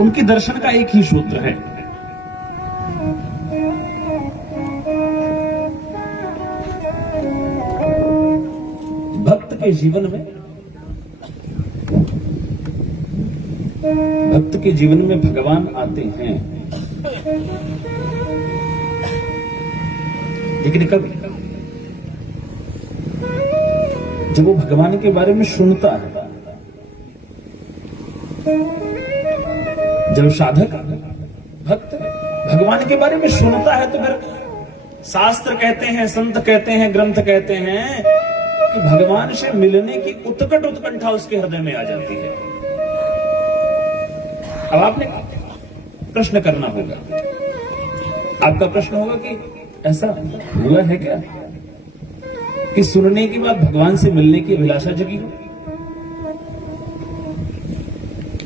उनके दर्शन का एक ही सूत्र है, भक्त के जीवन में भगवान आते हैं, लेकिन कब? जब वो भगवान के बारे में सुनता है। जब साधक भक्त भगवान के बारे में सुनता है तो फिर शास्त्र कहते हैं, संत कहते हैं, ग्रंथ कहते हैं कि भगवान से मिलने की उत्कंठा उसके हृदय में आ जाती है। अब आपने प्रश्न करना होगा, आपका प्रश्न होगा कि ऐसा हुआ है क्या कि सुनने के बाद भगवान से मिलने की अभिलाषा जगी हो?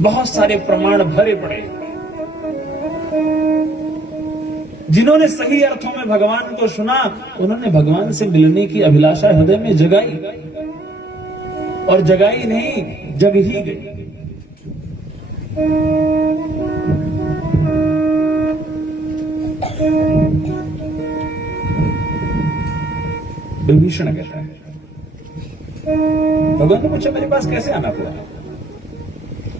बहुत सारे प्रमाण भरे पड़े। जिन्होंने सही अर्थों में भगवान को सुना, उन्होंने भगवान से मिलने की अभिलाषा हृदय में जगाई, और जगाई नहीं, जग ही गई। विभीषण कहता है, भगवान ने पूछा मेरे पास कैसे आना पड़ा?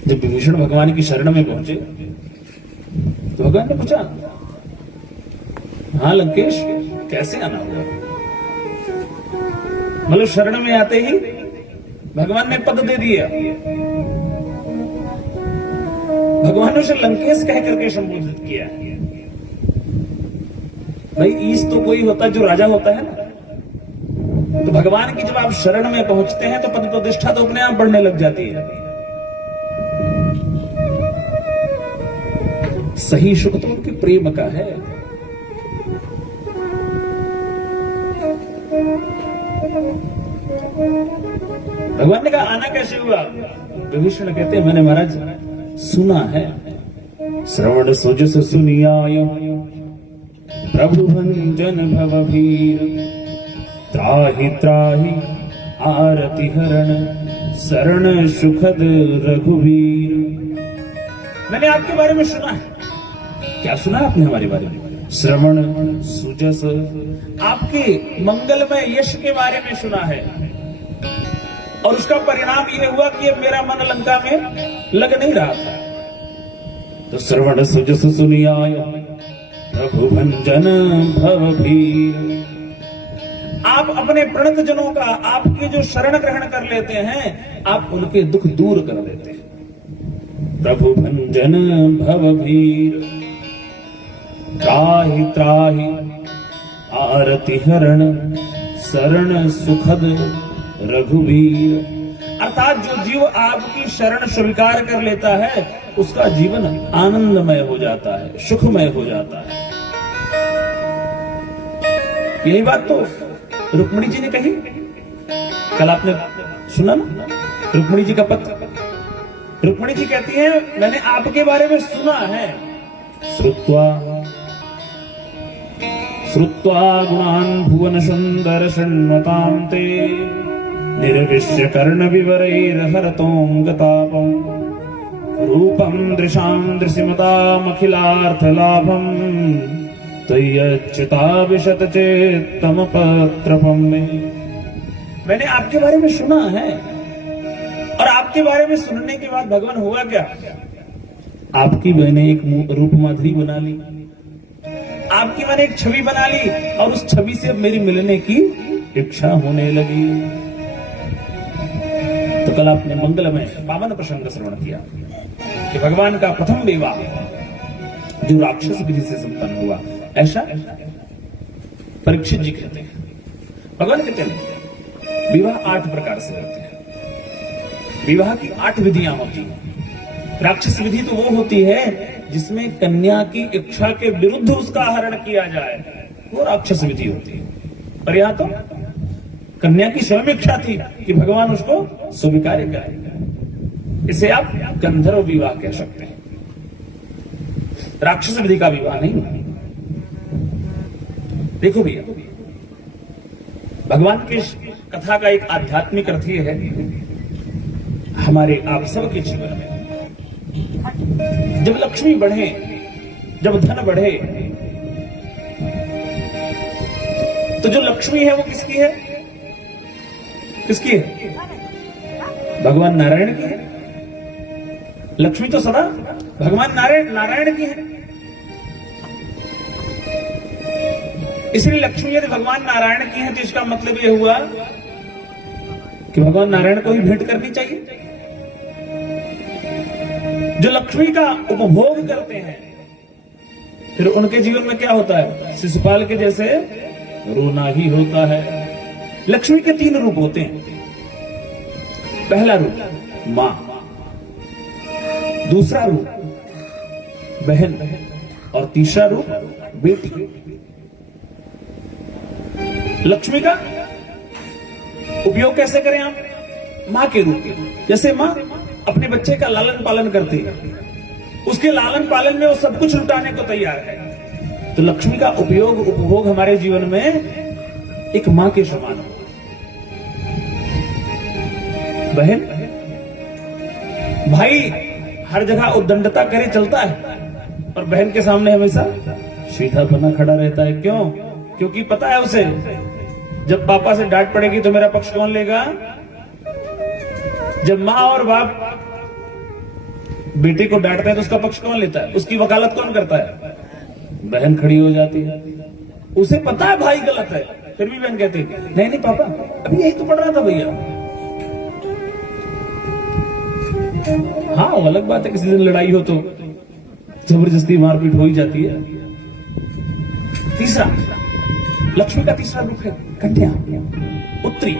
जब विभीषण भगवान की शरण में पहुंचे तो भगवान ने पूछा, हाँ लंकेश, कैसे आना हुआ? मतलब शरण में आते ही भगवान ने पद दे दिया। भगवान ने उसे लंकेश कह करके संबोधित किया। भाई ईश तो कोई होता जो राजा होता है ना, तो भगवान की जब आप शरण में पहुंचते हैं तो पद प्रतिष्ठा तो अपने आप बढ़ने लग जाती है। सही सुख तो उनके प्रेम का है। भगवान ने कहा आना कैसे हुआ? विभीषण कहते हैं मैंने महाराज सुना है, श्रवण सुजस सुनियायो प्रभु भंजन भवभीर, त्राहि त्राहि आरति हरण शरण सुखद रघुवीर। मैंने आपके बारे में सुना है। क्या सुना आपने हमारे बारे में? श्रवण सुजस, आपके मंगलमय यश के बारे में सुना है, और उसका परिणाम यह हुआ कि मेरा मन लंका में लग नहीं रहा था। तो श्रवण सुजस सुनियाय रघु भंजन भवभीर, आप अपने प्रणत जनों का, आपकी जो शरण ग्रहण कर लेते हैं, आप उनके दुख दूर कर देते हैं। प्रभु भंजन भवभीर, त्राहि त्राहि आरति हरण शरण सुखद रघुवीर। अर्थात जो जीव आपकी शरण स्वीकार कर लेता है उसका जीवन आनंदमय हो जाता है, सुखमय हो जाता है। यही बात तो रुक्मिणी जी ने कही। कल आपने सुना ना रुक्मिणी जी का पत्र। रुक्मिणी जी कहती है मैंने आपके बारे में सुना है। श्रुत्वा गुणान् भुवन सुंदर षण्मतान्ते, निर्विश्य कर्ण विवरैर्हरतोऽङ्गतापम्, रूपं दृशां दृशिमतामखिलार्थलाभम्, त्वय्यच्युता विशत चेत्तम पत्रपम में। मैंने आपके बारे में सुना है, और आपके बारे में सुनने के बाद भगवान हुआ क्या? आपकी मैंने एक रूप माधुरी बना ली, आपकी मैंने एक छवि बना ली, और उस छवि से अब मेरी मिलने की इच्छा होने लगी। तो कल आपने मंगलमय पावन प्रसंग श्रवण किया कि भगवान का प्रथम विवाह जो राक्षस विधि से संपन्न हुआ, ऐसा परीक्षित जी कहते हैं। भगवान कहते हैं विवाह 8 प्रकार से होते हैं। विवाह की 8 विधियां होती हैं। राक्षस विधि तो वो होती है जिसमें कन्या की इच्छा के विरुद्ध उसका हरण किया जाए, वो राक्षस विधि होती है। और यहां तो कन्या की स्वयं इच्छा थी कि भगवान उसको स्वीकार करें। इसे आप गंधर्व विवाह कह सकते हैं, राक्षस विधि का विवाह नहीं। देखो भैया, भगवान की कथा का एक आध्यात्मिक अर्थ यह है हमारे आप सबके जीवन में जब लक्ष्मी बढ़े, जब धन बढ़े, तो जो लक्ष्मी है वो किसकी है? किसकी है? भगवान नारायण की है। लक्ष्मी तो सदा भगवान नारायण की है। इसलिए लक्ष्मी यदि भगवान नारायण की है तो इसका मतलब यह हुआ कि भगवान नारायण को ही भेंट करनी चाहिए। जो लक्ष्मी का उपभोग करते हैं फिर उनके जीवन में क्या होता है? शिशुपाल के जैसे रोना ही होता है। लक्ष्मी के 3 रूप होते हैं। पहला रूप मां, दूसरा रूप बहन और तीसरा रूप बेटी। लक्ष्मी का उपयोग कैसे करें आप? मां के रूप में। जैसे मां अपने बच्चे का लालन पालन करती है, उसके लालन पालन में वो सब कुछ लुटाने को तैयार है, तो लक्ष्मी का उपयोग उपभोग हमारे जीवन में एक मां के समान हो। बहन, भाई हर जगह उद्दंडता करे चलता है और बहन के सामने हमेशा सीधा बना खड़ा रहता है। क्यों? क्योंकि पता है उसे जब पापा से डांट पड़ेगी तो मेरा पक्ष कौन लेगा? जब मां और बाप बेटे को डांटते हैं तो उसका पक्ष कौन लेता है? उसकी वकालत कौन करता है? बहन खड़ी हो जाती है। उसे पता है भाई गलत है, फिर भी बहन कहती है नहीं नहीं पापा अभी यही तो पढ़ रहा था भैया। हाँ, वो अलग बात है किसी दिन लड़ाई हो तो जबरदस्ती मारपीट हो ही जाती है। तीसरा, लक्ष्मी का तीसरा रूप है कन्या, पुत्री।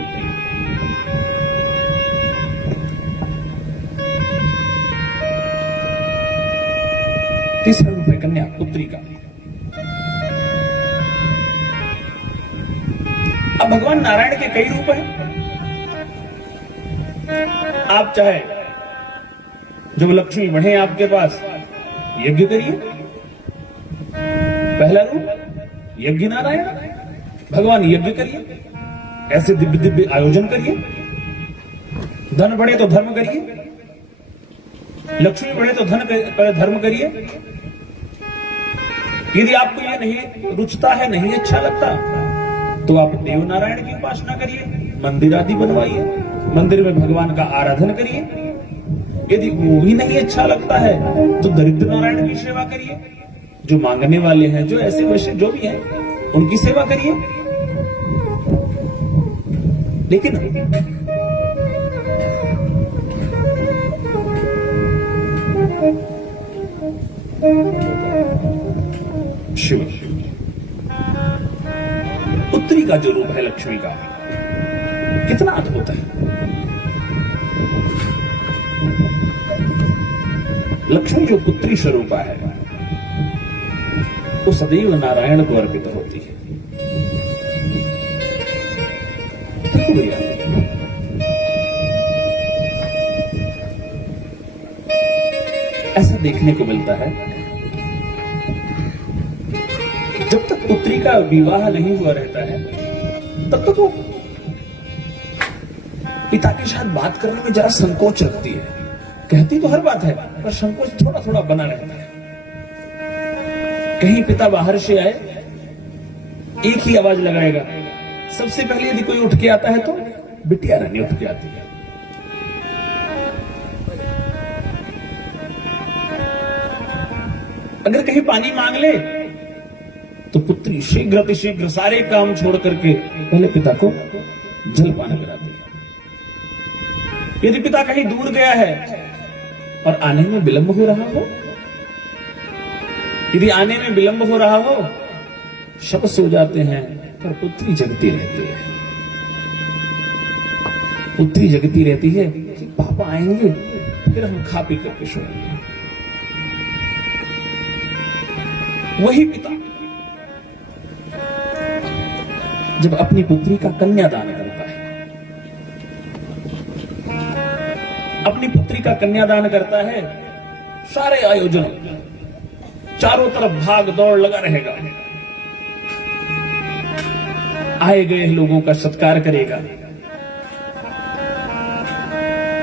तीसरा रूप है कन्या, पुत्री का। अब भगवान नारायण के कई रूप हैं। आप चाहे जब लक्ष्मी बढ़े आपके पास यज्ञ करिए। पहला रूप यज्ञ नारायण, भगवान यज्ञ करिए, ऐसे दिव्य दिव्य आयोजन करिए। धन बढ़े तो धर्म करिए, लक्ष्मी बढ़े तो धर्म करिए। यदि आपको ये नहीं रुचता है, नहीं अच्छा लगता, तो आप देव नारायण की उपासना करिए, मंदिर आदि बनवाइए, मंदिर में भगवान का आराधन करिए। यदि वो भी नहीं अच्छा लगता है तो दरिद्र नारायण की सेवा करिए, जो मांगने वाले हैं, जो ऐसे वैसे जो भी हैं उनकी सेवा करिए। लेकिन शिव पुत्री का जो रूप है लक्ष्मी का, कितना अद्भुत है। लक्ष्मी जो पुत्री स्वरूपा है वो सदैव नारायण को अर्पित होती है। देखो भैया, ऐसा देखने को मिलता है जब तक पुत्री का विवाह नहीं हुआ रहता है तब तक वो पिता के साथ बात करने में जरा संकोच रखती है। कहती तो हर बात है पर संकोच थोड़ा थोड़ा बना रहता है। कहीं पिता बाहर से आए, एक ही आवाज लगाएगा। सबसे पहले यदि कोई उठ के आता है तो बिटिया रानी उठ के आती है। अगर कहीं पानी मांग ले तो पुत्री शीघ्र सारे काम छोड़ करके पहले पिता को जलपान कराती है। यदि पिता कहीं दूर गया है और आने में विलंब हो रहा हो, यदि आने में विलंब हो रहा हो, सब सो जाते हैं पर पुत्री जगती रहती है। पुत्री जगती रहती है कि पापा आएंगे फिर हम खा पी करके सोएंगे। वही पिता जब अपनी पुत्री का कन्यादान करता है, अपनी पुत्री का कन्यादान करता है, सारे आयोजन, चारों तरफ भाग दौड़ लगा रहेगा, आए गए लोगों का सत्कार करेगा,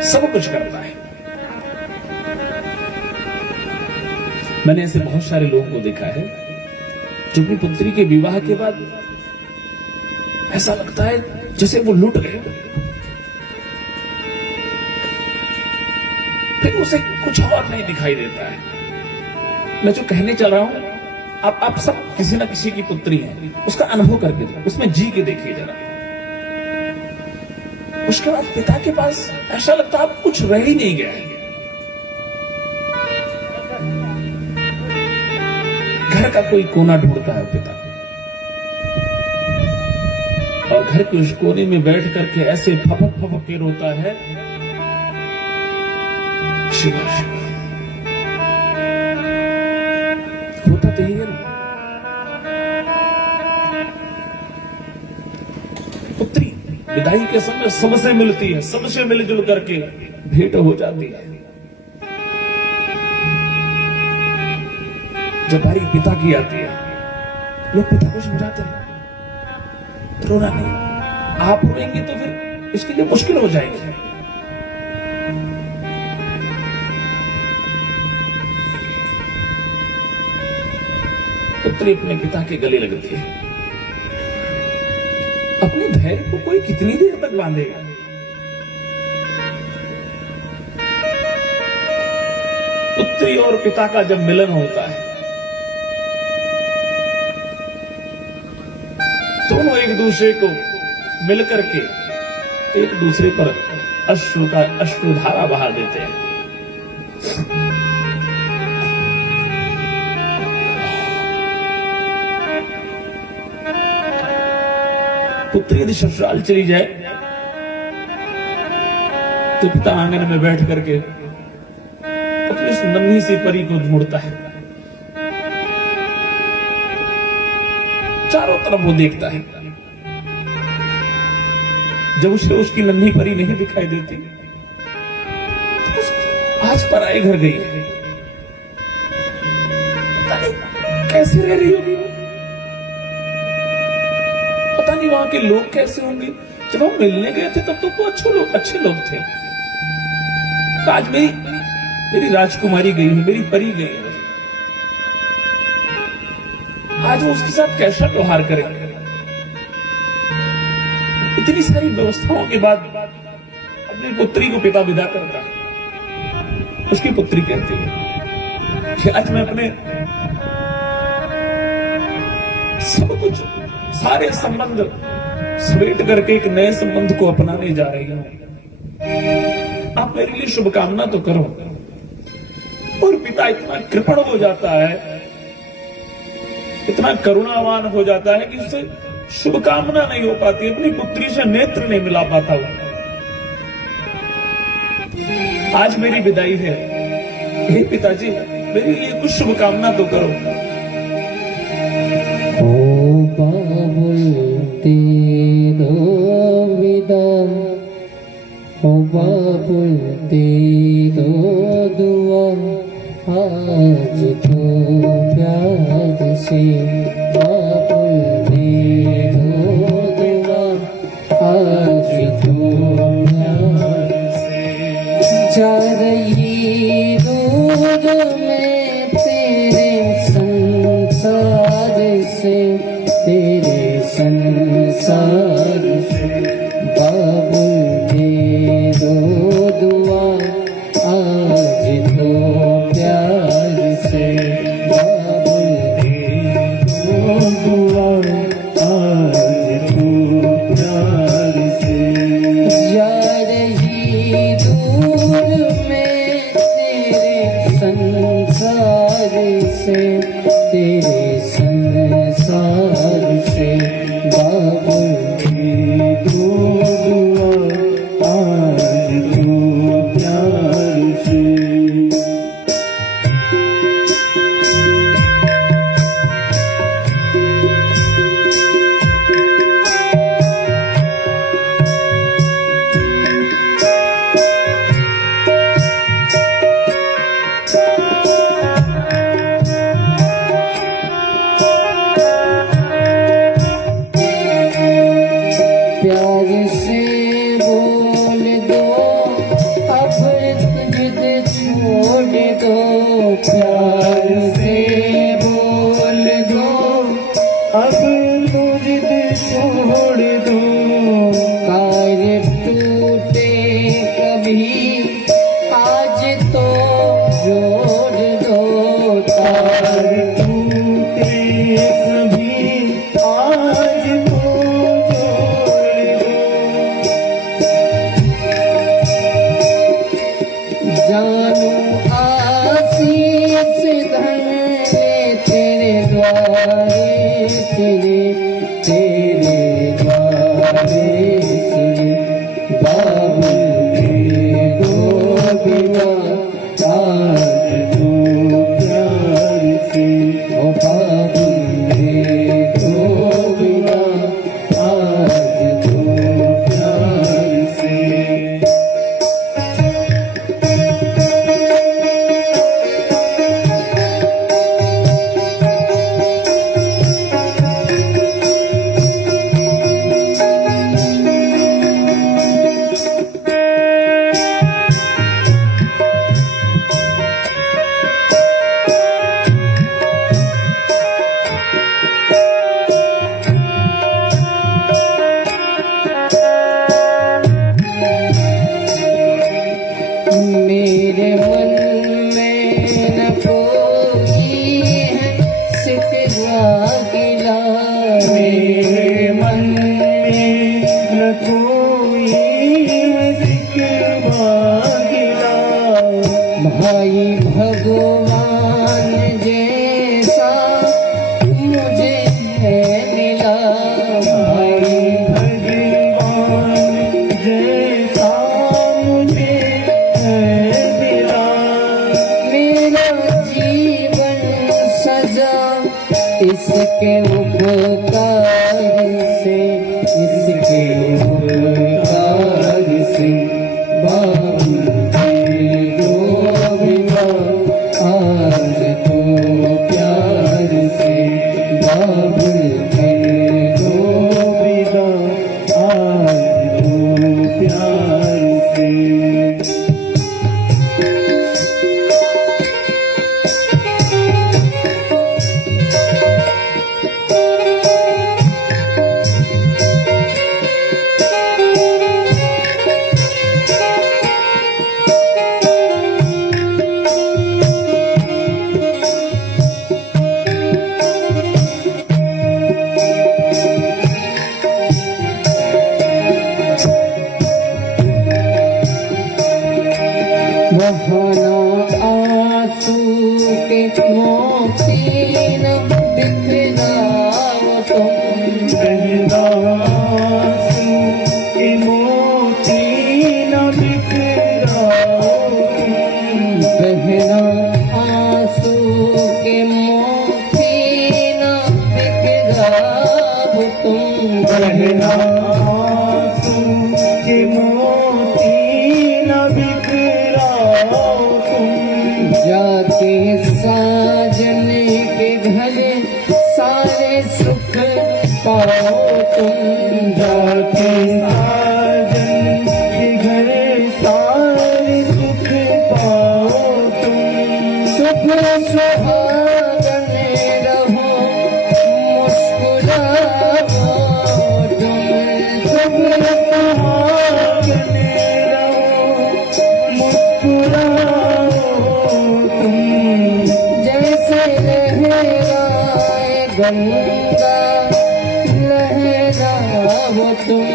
सब कुछ करता है। मैंने ऐसे बहुत सारे लोगों को देखा है जो अपनी पुत्री के विवाह के बाद ऐसा लगता है जैसे वो लुट गए, फिर उसे कुछ और नहीं दिखाई देता है। मैं जो कहने चल रहा हूं, आप सब किसी ना किसी की पुत्री हैं, उसका अनुभव करके दो, उसमें जी के देखिए जरा। उसके बाद पिता के पास ऐसा लगता है अब कुछ रह ही नहीं गया है। घर का कोई कोना ढूंढता है पिता, और घर के उस कोने में बैठ करके ऐसे फपक फपक के रोता है, शिवा शिवा। होता तो ही है ना। पुत्री विदाई के समय सबसे मिलती है, सबसे मिलजुल करके भेंट हो जाती है। जब बारी पिता की आती है, लोग पिता को समझाते हैं रोना नहीं, आप रोएंगे तो फिर इसके लिए मुश्किल हो जाएगी। पुत्री अपने पिता के गले लगती है। अपने धैर्य को कोई कितनी देर तक बांधेगा? पुत्री और पिता का जब मिलन होता है, दोनों एक दूसरे को मिलकर के एक दूसरे पर अश्रुधारा बहा देते हैं। पुत्री यदि ससुराल चली जाए तो पिता आंगन में बैठ करके अपनी उस नन्ही सी परी को ढूंढता है, चारों तरफ वो देखता है। जब उसे उसकी नन्ही परी नहीं दिखाई देती तो आज पराए घर गई है, पता नहीं कैसे रह रही होगी, पता नहीं वहां के लोग कैसे होंगे। जब हम मिलने गए थे तब तो वो अच्छे लोग थे। आज मेरी राजकुमारी गई है, मेरी परी गई है, आज वो उसके साथ कैसा व्यवहार करेंगे? इतनी सारी व्यवस्थाओं के बाद अपनी पुत्री को पिता विदा करता है। उसकी पुत्री कहती है कि आज मैं अपने सब कुछ, सारे संबंध समेट करके एक नए संबंध को अपनाने जा रही हूं, आप मेरे लिए शुभकामना तो करो। और पिता इतना कृपण हो जाता है, इतना करुणावान हो जाता है कि उससे शुभकामना नहीं हो पाती, अपनी पुत्री से नेत्र नहीं मिला पाता वो। आज मेरी विदाई है, हे पिताजी मेरे लिए कुछ शुभकामना तो करो। ओ बाबुल दे दो विदा, ओ बाबुल दे दो दुआ, आज तो प्यार से बाबुल दे दो दुआ, आज तो प्यार से जा रही दूर में तेरे संसार से, तेरे संसार से बाबुल दे दो दुआ, आज तो प्यार से बाबुल दे दो दुआ, आज तो प्यार से जा रही दूर में तेरे जानू आशीष धन्य तेरे द्वारे तेरे द्वारे बाबुल दे दो बिना आज तू प्यार से ओ बाबुल दे दो बिना आज तू प्यार से मेरे मन में न कोई है सितवा गिला मेरे मन में न कोई है सितवा गिला भाई भगवान जैसा मुझे है मिला भाई भगवान जैसा मुझे इसके उपकार से इसके उपकार से बाबुल दे दो बिना आज तो प्यार से बाबुल दे दो बिना आज तो प्यार से बहाना आंसू के मोती न बिखराओ तुम बहना आंसू के मोती न बिखराओ तुम बहना आंसू के मोती न बिखराओ तुम बहना आंसू के मोती न बिखराओ जाके साजन के घर सारे सुख पाओ तुम जाके साजन के घर सारे सुख पाओ तुम सुख सुहागन रहो मुस्कुराओ तुम सुख सुहागन रहो मुस्कुराओ जैसे लहराए गंगा लहराओ तुम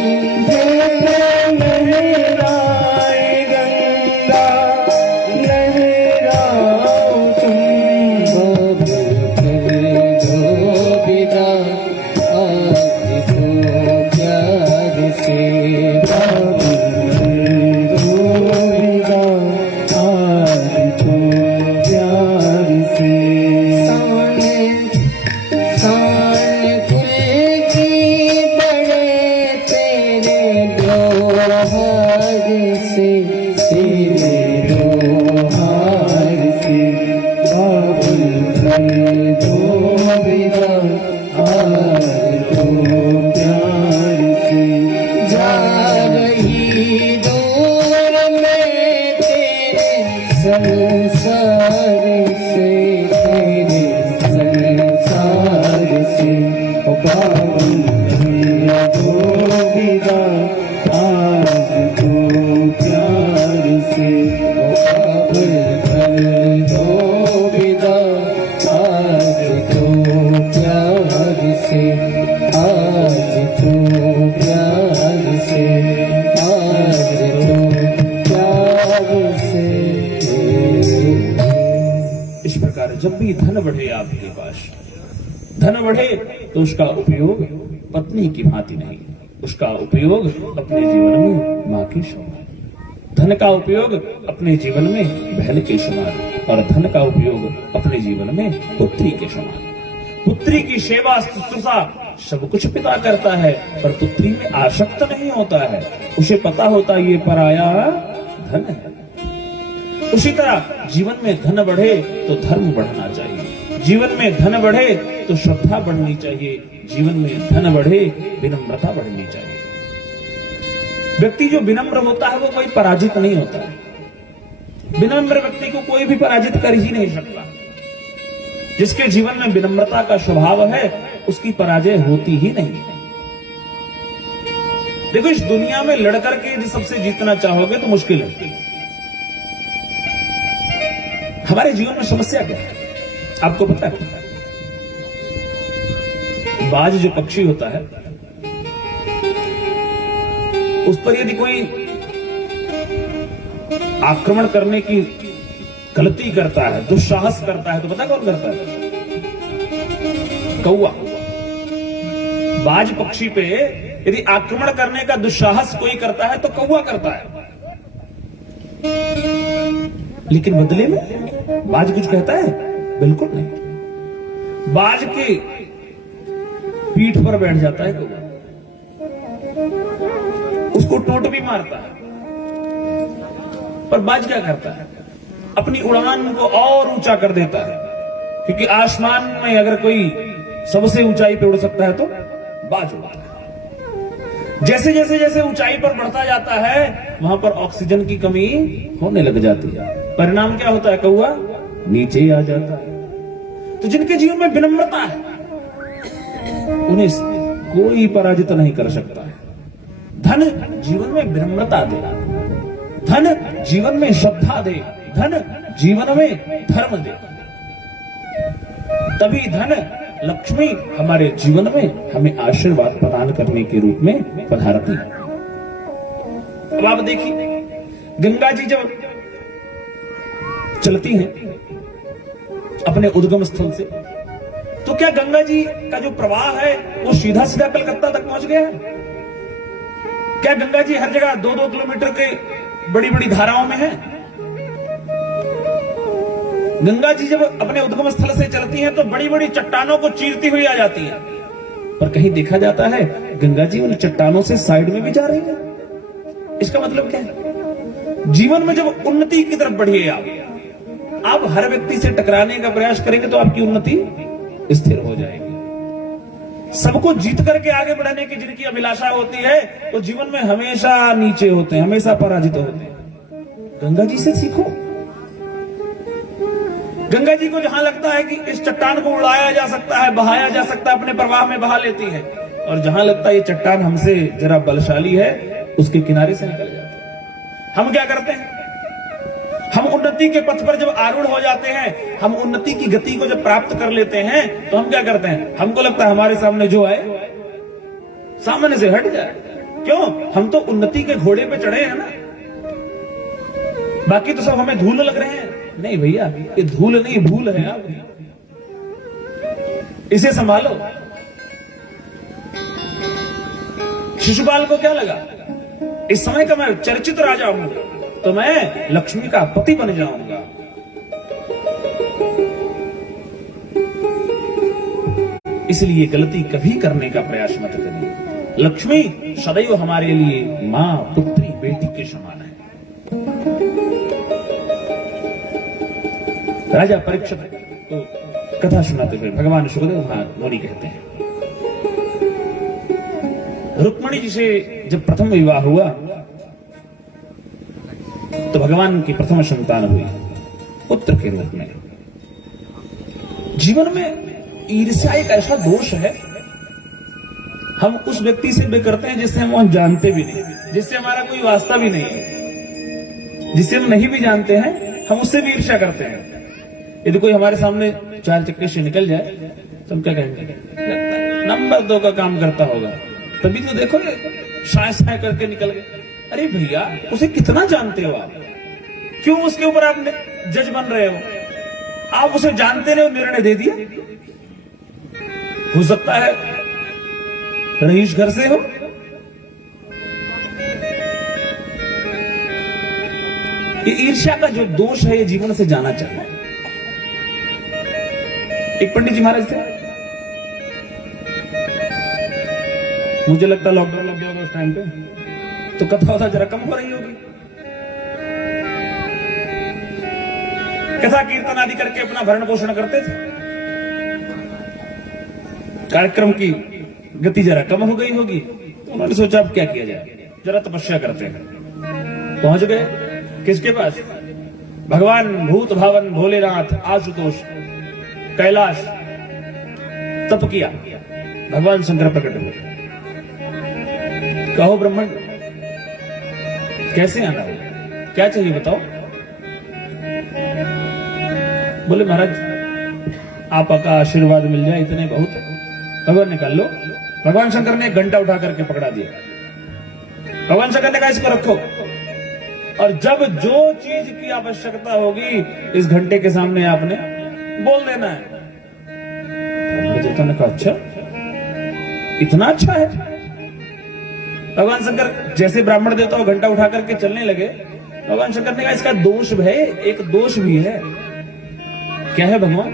जैसे लहराए गंगा लहराओ तुम बाबुल दो बिना आज तो प्यार से बाबुल दो बिना आज तो प्यार से शान खुल की बड़े तेरे द्वार से तेरे द्वार से बाबुल दो बिना आज तो प्यार से जा रही दूर में तेरे संसार से तेरे संसार से ओ बाबुल दो बिना आज तो प्यार से ओ बाबुल दो बिना आज तो प्यार से आज तो प्यार से आज तो प्यार से प्रकार जब भी धन बढ़े आपके पास, धन बढ़े तो उसका उपयोग पत्नी की भांति नहीं, उसका उपयोग अपने जीवन में मां के समान, धन का उपयोग अपने जीवन में बहन के समान, और धन का उपयोग अपने जीवन में पुत्री के समान। पुत्री की सेवा शुश्रूषा सब कुछ पिता करता है, पर पुत्री में आसक्त नहीं होता है, उसे पता होता ये पराया धन है। उसी तरह जीवन में धन बढ़े तो धर्म बढ़ना चाहिए, जीवन में धन बढ़े तो श्रद्धा बढ़नी चाहिए, जीवन में धन बढ़े विनम्रता बढ़नी चाहिए। व्यक्ति जो विनम्र होता है वो कोई पराजित नहीं होता है। विनम्र व्यक्ति को कोई भी पराजित कर ही नहीं सकता। जिसके जीवन में विनम्रता का स्वभाव है उसकी पराजय होती ही नहीं। देखो, इस दुनिया में लड़कर के यदि सबसे जीतना चाहोगे तो मुश्किल है। हमारे जीवन में समस्या क्या है आपको पता है? बाज जो पक्षी होता है उस पर यदि कोई आक्रमण करने की गलती करता है, दुस्साहस करता है, तो पता कौन करता है? कौवा। बाज पक्षी पे यदि आक्रमण करने का दुस्साहस कोई करता है तो कौवा करता है। लेकिन बदले में बाज कुछ कहता है? बिल्कुल नहीं। बाज के पीठ पर बैठ जाता है कौवा, उसको टोंट भी मारता है, पर बाज क्या करता है? अपनी उड़ान को और ऊंचा कर देता है, क्योंकि आसमान में अगर कोई सबसे ऊंचाई पे उड़ सकता है तो बाज उड़ता है। जैसे जैसे जैसे ऊंचाई पर बढ़ता जाता है वहां पर ऑक्सीजन की कमी होने लग जाती है। परिणाम क्या होता है? कौवा नीचे आ जाता है। तो जिनके जीवन में विनम्रता है उन्हें कोई पराजित नहीं कर सकता है। धन जीवन में विनम्रता दे, धन जीवन में श्रद्धा दे, धन जीवन में धर्म दे, तभी धन लक्ष्मी हमारे जीवन में हमें आशीर्वाद प्रदान करने के रूप में पधारती है। अब आप देखिए, गंगा जी जब चलती हैं अपने उद्गम स्थल से, तो क्या गंगा जी का जो प्रवाह है वो सीधा सीधा कलकत्ता तक पहुंच गया है? क्या गंगा जी हर जगह 2-2 किलोमीटर के बड़ी बड़ी धाराओं में है? गंगा जी जब अपने उद्गम स्थल से चलती हैं तो बड़ी बड़ी चट्टानों को चीरती हुई आ जाती है, पर कहीं देखा जाता है गंगा जी उन चट्टानों से साइड में भी जा रही है। इसका मतलब क्या है? जीवन में जब उन्नति की तरफ बढ़िए आप हर व्यक्ति से टकराने का प्रयास करेंगे तो आपकी उन्नति स्थिर हो जाएगी। सबको जीत करके आगे बढ़ने की जिनकी अभिलाषा होती है वो जीवन में हमेशा नीचे होते हैं, हमेशा पराजित होते हैं। गंगा जी से सीखो। गंगा जी को जहां लगता है कि इस चट्टान को उड़ाया जा सकता है, बहाया जा सकता है, अपने प्रवाह में बहा लेती है, और जहां लगता है ये चट्टान हमसे जरा बलशाली है उसके किनारे से निकल जाते हैं। हम क्या करते हैं? हम उन्नति के पथ पर जब आरूढ़ हो जाते हैं, हम उन्नति की गति को जब प्राप्त कर लेते हैं तो हम क्या करते हैं? हमको लगता है हमारे सामने जो आए सामने से हट जाए। क्यों? हम तो उन्नति के घोड़े पे चढ़े हैं ना, बाकी तो सब हमें धूल लग रहे हैं। नहीं भैया, ये धूल नहीं भूल है। आप इसे संभालो। शिशुपाल को क्या लगा? इस समय का मैं चर्चित राजा हूं तो मैं लक्ष्मी का पति बन जाऊंगा। इसलिए गलती कभी करने का प्रयास मत करिए। लक्ष्मी सदैव हमारे लिए मां, पुत्री, बेटी के समान है। राजा परीक्षित को कथा सुनाते हुए भगवान सुखदेव मुनि कहते हैं, रुक्मिणी जी से जब प्रथम विवाह हुआ तो भगवान की प्रथम संतान हुई पुत्र के रूप में। जीवन में ईर्ष्या एक ऐसा दोष है, हम उस व्यक्ति से भी करते हैं जिससे हम जानते भी नहीं, जिससे हमारा कोई वास्ता भी नहीं है, जिससे हम नहीं भी जानते हैं हम उससे भी ईर्ष्या करते हैं। यदि कोई हमारे सामने 4 चक्के से निकल जाए तो हम क्या कहेंगे? नंबर 2 का काम करता होगा, तभी तो देखो साय साय करके निकल गए। अरे भैया, उसे कितना जानते हो आप? क्यों उसके ऊपर आप जज बन रहे हो? आप उसे जानते नहीं, निर्णय दे दिया। हो सकता है रईस घर से हो, ये ईर्ष्या का जो दोष है ये जीवन से जाना चाहिए। एक पंडित जी महाराज थे, मुझे लगता लॉकडाउन लग गया होगा उस टाइम पे, तो कथा वथा जरा कम हो रही होगी। कथा कीर्तन आदि करके अपना भरण पोषण करते थे। कार्यक्रम की गति जरा कम हो गई होगी, तो उन्होंने सोचा अब क्या किया जाए, जरा तपस्या करते हैं। पहुंच गए किसके पास? भगवान भूत भावन भोलेनाथ आशुतोष कैलाश। तप किया, भगवान शंकर प्रकट हुए। कहो ब्राह्मण कैसे आना हो, क्या चाहिए बताओ। बोले महाराज आपका आशीर्वाद मिल जाए इतने बहुत है। भगवान निकाल लो। भगवान शंकर ने एक घंटा उठा करके पकड़ा दिया। भगवान शंकर ने कहा इसको रखो, और जब जो चीज की आवश्यकता होगी इस घंटे के सामने आपने बोल देना है। देवता ने कहा अच्छा, इतना अच्छा है। भगवान शंकर जैसे ब्राह्मण देवता वो घंटा उठा करके चलने लगे, भगवान शंकर ने कहा इसका दोष है, एक दोष भी है। क्या है भगवान?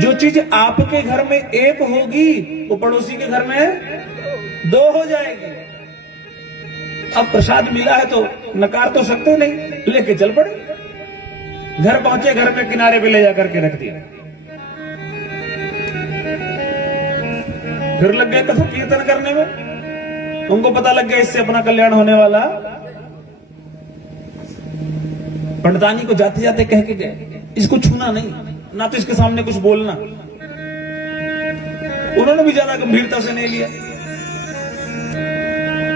जो चीज आपके घर में एक होगी वो पड़ोसी के घर में दो हो जाएगी। अब प्रसाद मिला है तो नकार तो सकते नहीं, लेके चल पड़े। घर पहुंचे, घर पे किनारे पे ले जाकर के रख दिया। फिर लग गए कथा कीर्तन करने में। उनको पता लग गया इससे अपना कल्याण होने वाला। पंडितानी को जाते जाते कह के गए इसको छूना नहीं, ना तो इसके सामने कुछ बोलना। उन्होंने भी ज्यादा गंभीरता से नहीं लिया।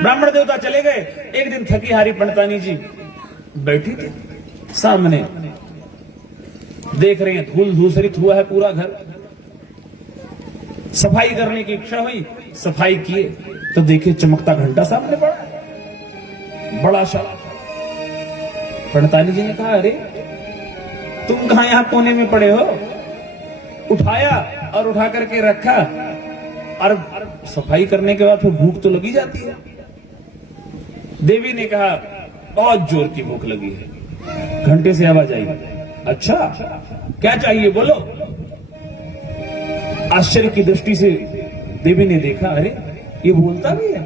ब्राह्मण देवता चले गए। एक दिन थकी हारी पंडितानी जी बैठी थी सामने, देख रहे हैं धूल धूसरित हुआ है पूरा घर। सफाई करने की इच्छा हुई, सफाई किए तो देखे चमकता घंटा सामने पड़ा, बड़ा सा। पंडितानी जी ने कहा अरे तुम कहां यहां कोने में पड़े हो? उठाया और उठा करके रखा। और सफाई करने के बाद फिर भूख तो लगी जाती है। देवी ने कहा बहुत जोर की भूख लगी है, घंटे से आवाज आई। अच्छा क्या चाहिए बोलो। आश्चर्य की दृष्टि से देवी ने देखा अरे ये बोलता भी है।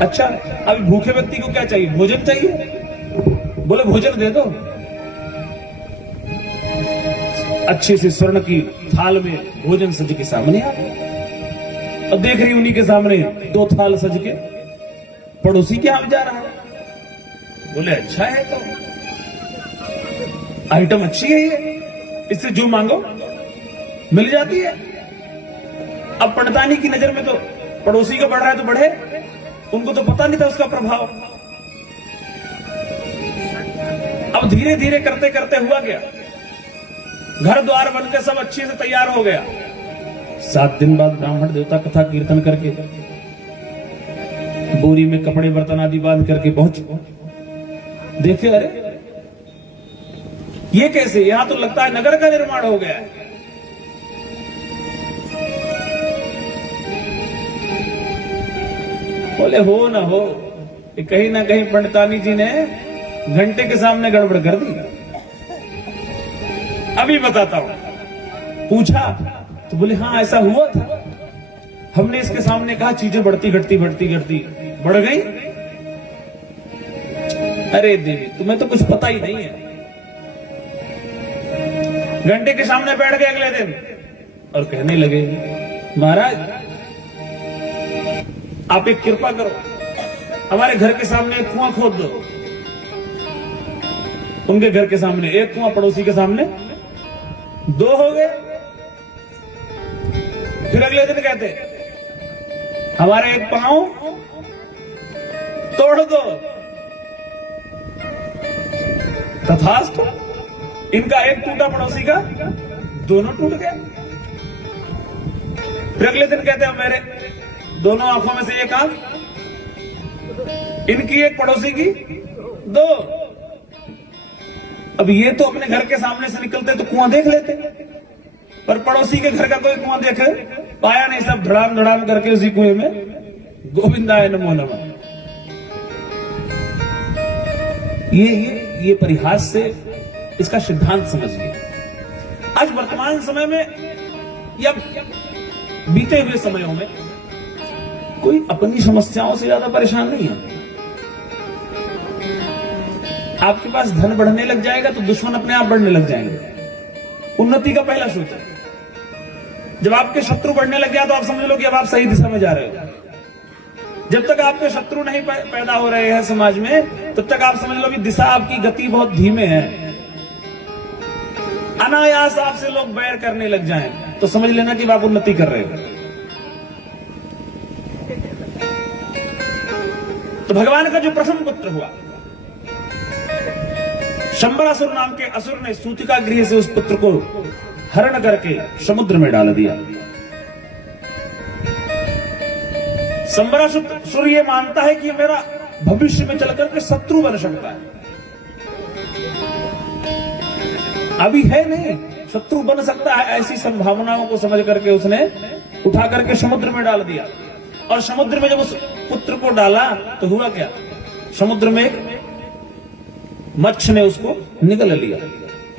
अच्छा अभी भूखे व्यक्ति को क्या चाहिए? भोजन चाहिए। बोले भोजन दे दो। अच्छे से स्वर्ण की थाल में भोजन सज के सामने आ गया। और देख रही उन्हीं के सामने दो थाल सज के पड़ोसी के यहां जा रहा है। बोले अच्छा है तो आइटम अच्छी है ये, इससे जो मांगो मिल जाती है। अब पंडितानी की नजर में तो पड़ोसी का बढ़ रहा है तो बढ़े, उनको तो पता नहीं था उसका प्रभाव। अब धीरे धीरे करते करते हुआ गया, घर द्वार बनकर सब अच्छे से तैयार हो गया। 7 दिन बाद ब्राह्मण देवता कथा कीर्तन करके बोरी में कपड़े बर्तन आदि बांध करके पहुंचे। देखे अरे ये कैसे, यहां तो लगता है नगर का निर्माण हो गया है। बोले हो ना हो, कहीं ना कहीं पंडितानी जी ने घंटे के सामने गड़बड़ कर दी। अभी बताता हूं। पूछा तो बोले हाँ ऐसा हुआ था। हमने इसके सामने कहा चीजें बढ़ती घटती बढ़ती घटती बढ़ गई। अरे देवी तुम्हें तो कुछ पता ही नहीं है। घंटे के सामने बैठ गए अगले दिन और कहने लगे महाराज आप एक कृपा करो, हमारे घर के सामने एक कुआं खोद दो। उनके घर के सामने एक कुआं, पड़ोसी के सामने 2 हो गए। फिर अगले दिन कहते हमारा एक पांव तोड़ दो। तथास्तु, इनका एक टूटा, पड़ोसी का दोनों टूट गए। फिर अगले दिन कहते हैं मेरे दोनों आंखों में से एक आंख, इनकी एक, पड़ोसी की 2। अब ये तो अपने घर के सामने से निकलते तो कुआं देख लेते, पर पड़ोसी के घर का कोई कुआं देखे पाया नहीं, सब धड़ाम धड़ाम करके उसी कुएं में गोविंदाय नमो नमः। ये परिहास से इसका सिद्धांत समझिए। आज वर्तमान समय में या बीते हुए समयों में कोई अपनी समस्याओं से ज्यादा परेशान नहीं है। आपके पास धन बढ़ने लग जाएगा तो दुश्मन अपने आप बढ़ने लग जाएंगे। उन्नति का पहला सूत्र, जब आपके शत्रु बढ़ने लग गया तो आप समझ लो कि अब आप सही दिशा में जा रहे हो। जब तक आपके शत्रु नहीं पैदा हो रहे हैं समाज में, तब तक आप समझ लो कि दिशा आपकी गति बहुत धीमे है। अनायास आपसे लोग बैर करने लग जाएं तो समझ लेना कि आप उन्नति कर रहे हो। तो भगवान का जो प्रथम पुत्र हुआ, शंबरासुर नाम के असुर ने सूतिका गृह से उस पुत्र को हरण करके समुद्र में डाल दिया। शंबरासुर ये मानता है कि मेरा भविष्य में चलकर के शत्रु बन सकता है, अभी है नहीं, शत्रु बन सकता है, ऐसी संभावनाओं को समझ करके उसने उठा करके समुद्र में डाल दिया। और समुद्र में जब उस पुत्र को डाला तो हुआ क्या, समुद्र में एक मत्स्य ने उसको निगल लिया,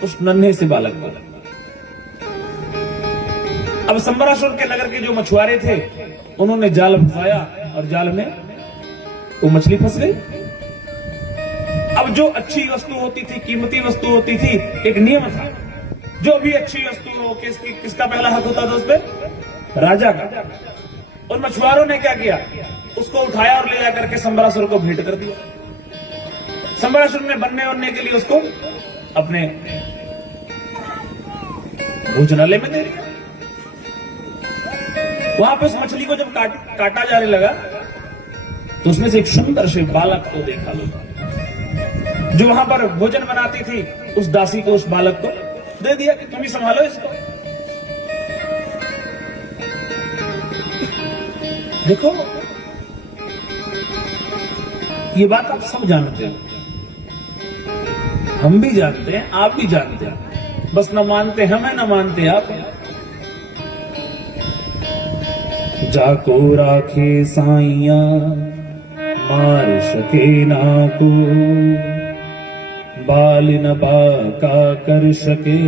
उस नन्हे से बालक को। अब शंबरासुर के नगर के जो मछुआरे थे उन्होंने जाल फंसाया और जाल में वो मछली फंस गई। अब जो अच्छी वस्तु होती थी, कीमती वस्तु होती थी, एक नियम था, जो भी अच्छी वस्तु हो किसका पहला हक होता था उस पर, राजा का। और मछुआरों ने क्या किया, उसको उठाया और ले जाकर के शंबरासुर को भेंट कर दिया। शंबरासुर ने बनने बनने के लिए उसको अपने भोजनालय में दे दिया। वहां पे उस मछली को जब काटा जाने लगा तो उसमें से एक सुंदर से बालक को देखा लोग, जो वहां पर भोजन बनाती थी, उस दासी को उस बालक को दे दिया कि तुम ही संभालो इसको। देखो, ये बात आप सब जानते हो, हम भी जानते हैं, आप भी जानते हैं, बस न मानते हमें, न मानते आप। जाको राखे साइया मार सके ना को, बाल न बाका कर सके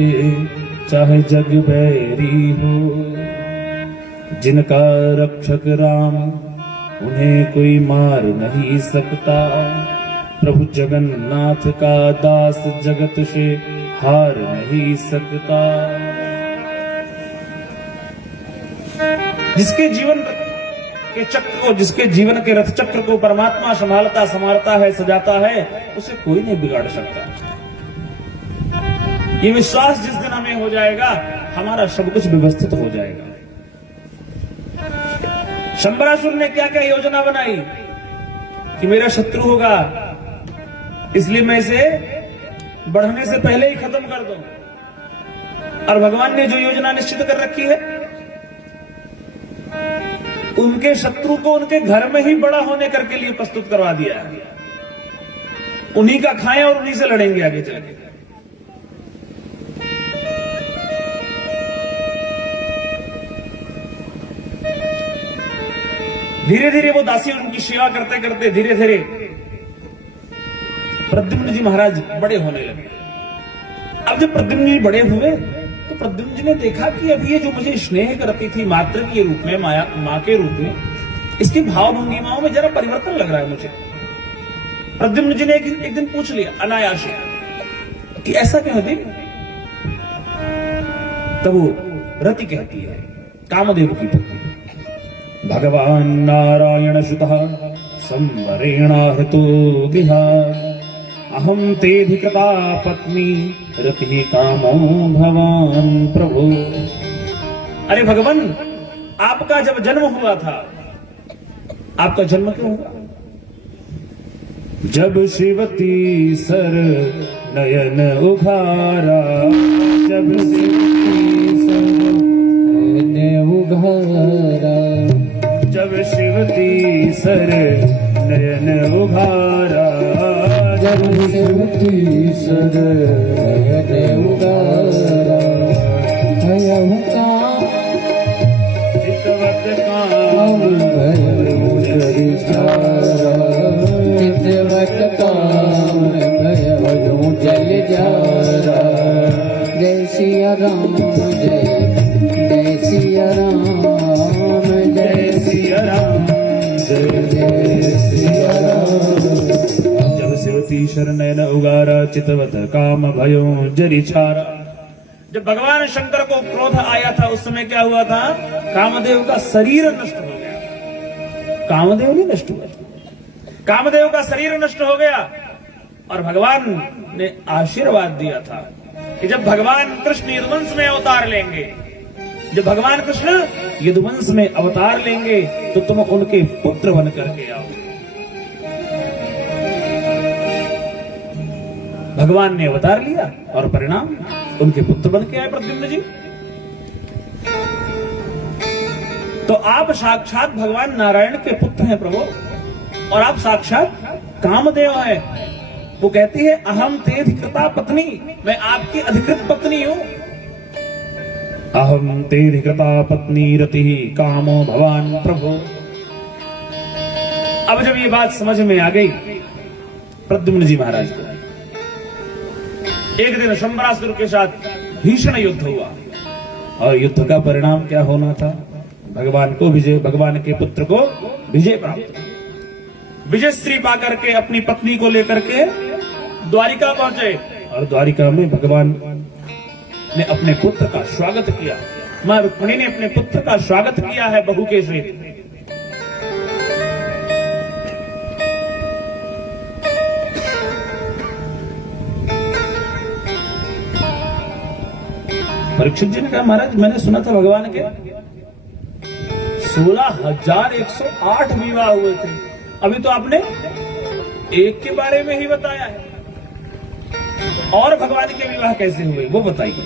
चाहे जग बैरी हो। जिनका रक्षक राम उन्हें कोई मार नहीं सकता, प्रभु जगन्नाथ का दास जगत से हार नहीं सकता। जिसके जीवन के चक्र को, जिसके जीवन के रथ चक्र को परमात्मा संभालता है, सजाता है, उसे कोई नहीं बिगाड़ सकता। ये विश्वास जिस दिन हमें हो जाएगा, हमारा सब कुछ व्यवस्थित हो जाएगा। शंबरासुर ने क्या क्या योजना बनाई कि मेरा शत्रु होगा, इसलिए मैं इसे बढ़ने से पहले ही खत्म कर दूं। और भगवान ने जो योजना निश्चित कर रखी है, उनके शत्रु को उनके घर में ही बड़ा होने करके लिए प्रस्तुत करवा दिया है। उन्हीं का खाएं और उन्हीं से लड़ेंगे आगे चलके। धीरे धीरे वो दासी उनकी सेवा करते करते धीरे धीरे प्रद्युम्न जी महाराज बड़े होने लगे। अब जब प्रद्युम्न जी बड़े हुए तो प्रद्युम्न जी ने देखा कि अब ये जो मुझे स्नेह करती थी मातृ के रूप में, मां के रूप में, इसकी भाव भंगिमाओं में जरा परिवर्तन लग रहा है मुझे। प्रद्युम्न जी ने एक दिन पूछ लिया अनायास कि ऐसा क्यों है? तब वो रति कहती है, कामदेव की पत्नी, भगवान नारायण सुतः संवरेणाहृतो विहार, अहम तेऽधिकृता पत्नी रतिः कामो भवान प्रभु। अरे भगवान, आपका जब जन्म हुआ था, आपका जन्म क्यों हुआ? जब शिवती सर नयन उघारा, जब शिवती सर नयन उघारा, जब शिवती सर नयन उघारा, जगदीश्वर उदारा भयम का चितवत काम चितवत काम भयम जल जारा जय सिया राम जय सिया राम जय सिया राम जय सिया राम जब शिवती शरणैन उगारा चितवत काम भयो जरि छारा। जब भगवान शंकर को क्रोध आया था उस समय क्या हुआ था? कामदेव का शरीर नष्ट हो गया। कामदेव नहीं नष्ट हुआ, कामदेव का शरीर नष्ट हो गया। और भगवान ने आशीर्वाद दिया था कि जब भगवान कृष्ण यदुवंश में अवतार लेंगे, जब भगवान कृष्ण यदुवंश में अवतार लेंगे तो तुम उनके पुत्र बन करके आओ। भगवान ने अवतार लिया और परिणाम उनके पुत्र बन के आए प्रद्युम्न जी। तो आप साक्षात भगवान नारायण के पुत्र हैं प्रभु, और आप साक्षात कामदेव हैं। वो कहती है अहम ते अधिकृता पत्नी, मैं आपकी अधिकृत पत्नी हूं। अहम तेरी कृता पत्नी रति कामो भवान प्रभु। अब जब ये बात समझ में आ गई प्रद्युम्न जी महाराज को, एक दिन शंबरासुर के साथ भीषण युद्ध हुआ, और युद्ध का परिणाम क्या होना था? भगवान को विजय, भगवान के पुत्र को विजय प्राप्त। विजय श्री पा करके अपनी पत्नी को लेकर के द्वारिका पहुंचे, और द्वारिका में भगवान ने अपने पुत्र का स्वागत किया। मां रुक्मिणी ने अपने पुत्र का स्वागत किया है बहू के सहित। परीक्षित जी ने कहा महाराज मैंने सुना था भगवान के 16,108 विवाह हुए थे, अभी तो आपने एक के बारे में ही बताया है, और भगवान के विवाह कैसे हुए वो बताइए।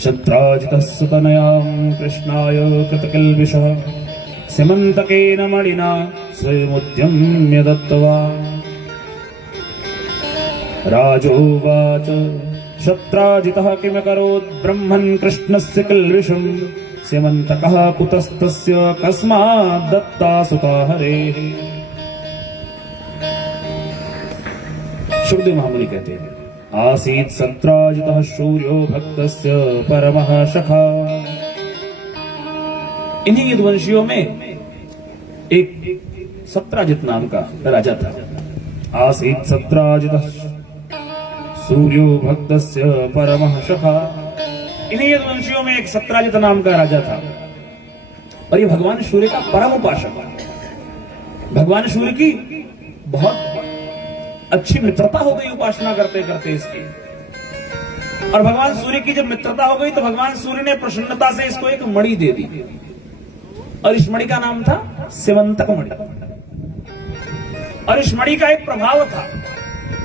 शत्राजितस्य तनयां कृष्णाय कृतकिल्बिषः सीमन्तकेन मणिना स्वयमुद्यम्य दत्तवान्। राजोवाच शत्राजितः किमकरोत् ब्रह्मन् कृष्णस्य किल्बिषम् सीमन्तकः कुतस्तस्य कस्मात् दत्ता सुता हरेः। सुखदेव महामुनि कहते हैं आसीत् सत्राजितः शूर्यो भक्तस्य परमः सखा। इन्हीं यदुवंशियों में एक सत्राजित नाम का राजा था। आसीत् सत्राजितः सूर्यो भक्तस्य परमः सखा। इन्हीं यदुवंशियों में एक सत्राजित नाम का राजा था, और ये भगवान सूर्य का परम उपासक था। भगवान सूर्य की बहुत अच्छी मित्रता हो गई उपासना करते करते इसकी, और भगवान सूर्य की जब मित्रता हो गई तो भगवान सूर्य ने प्रसन्नता से इसको एक मणि दे दी, और इस मणि का नाम था सीमंतक मणि। और इस मणि का एक प्रभाव था,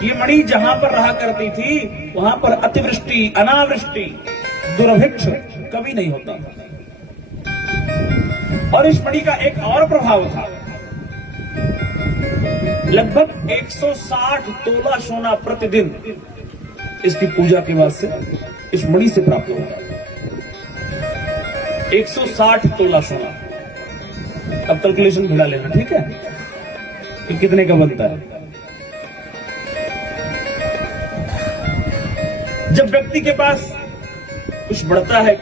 ये मणि जहां पर रहा करती थी वहां पर अतिवृष्टि अनावृष्टि दुर्भिक्ष कभी नहीं होता था। और इस मणि का एक और प्रभाव था, लगभग 160 तोला सोना प्रतिदिन इसकी पूजा के बाद से इस मणि से प्राप्त होता। 160 तोला सोना। अब कैलकुलेशन भिड़ा लेना, ठीक है, कि कितने का बनता है। जब व्यक्ति के पास कुछ बढ़ता है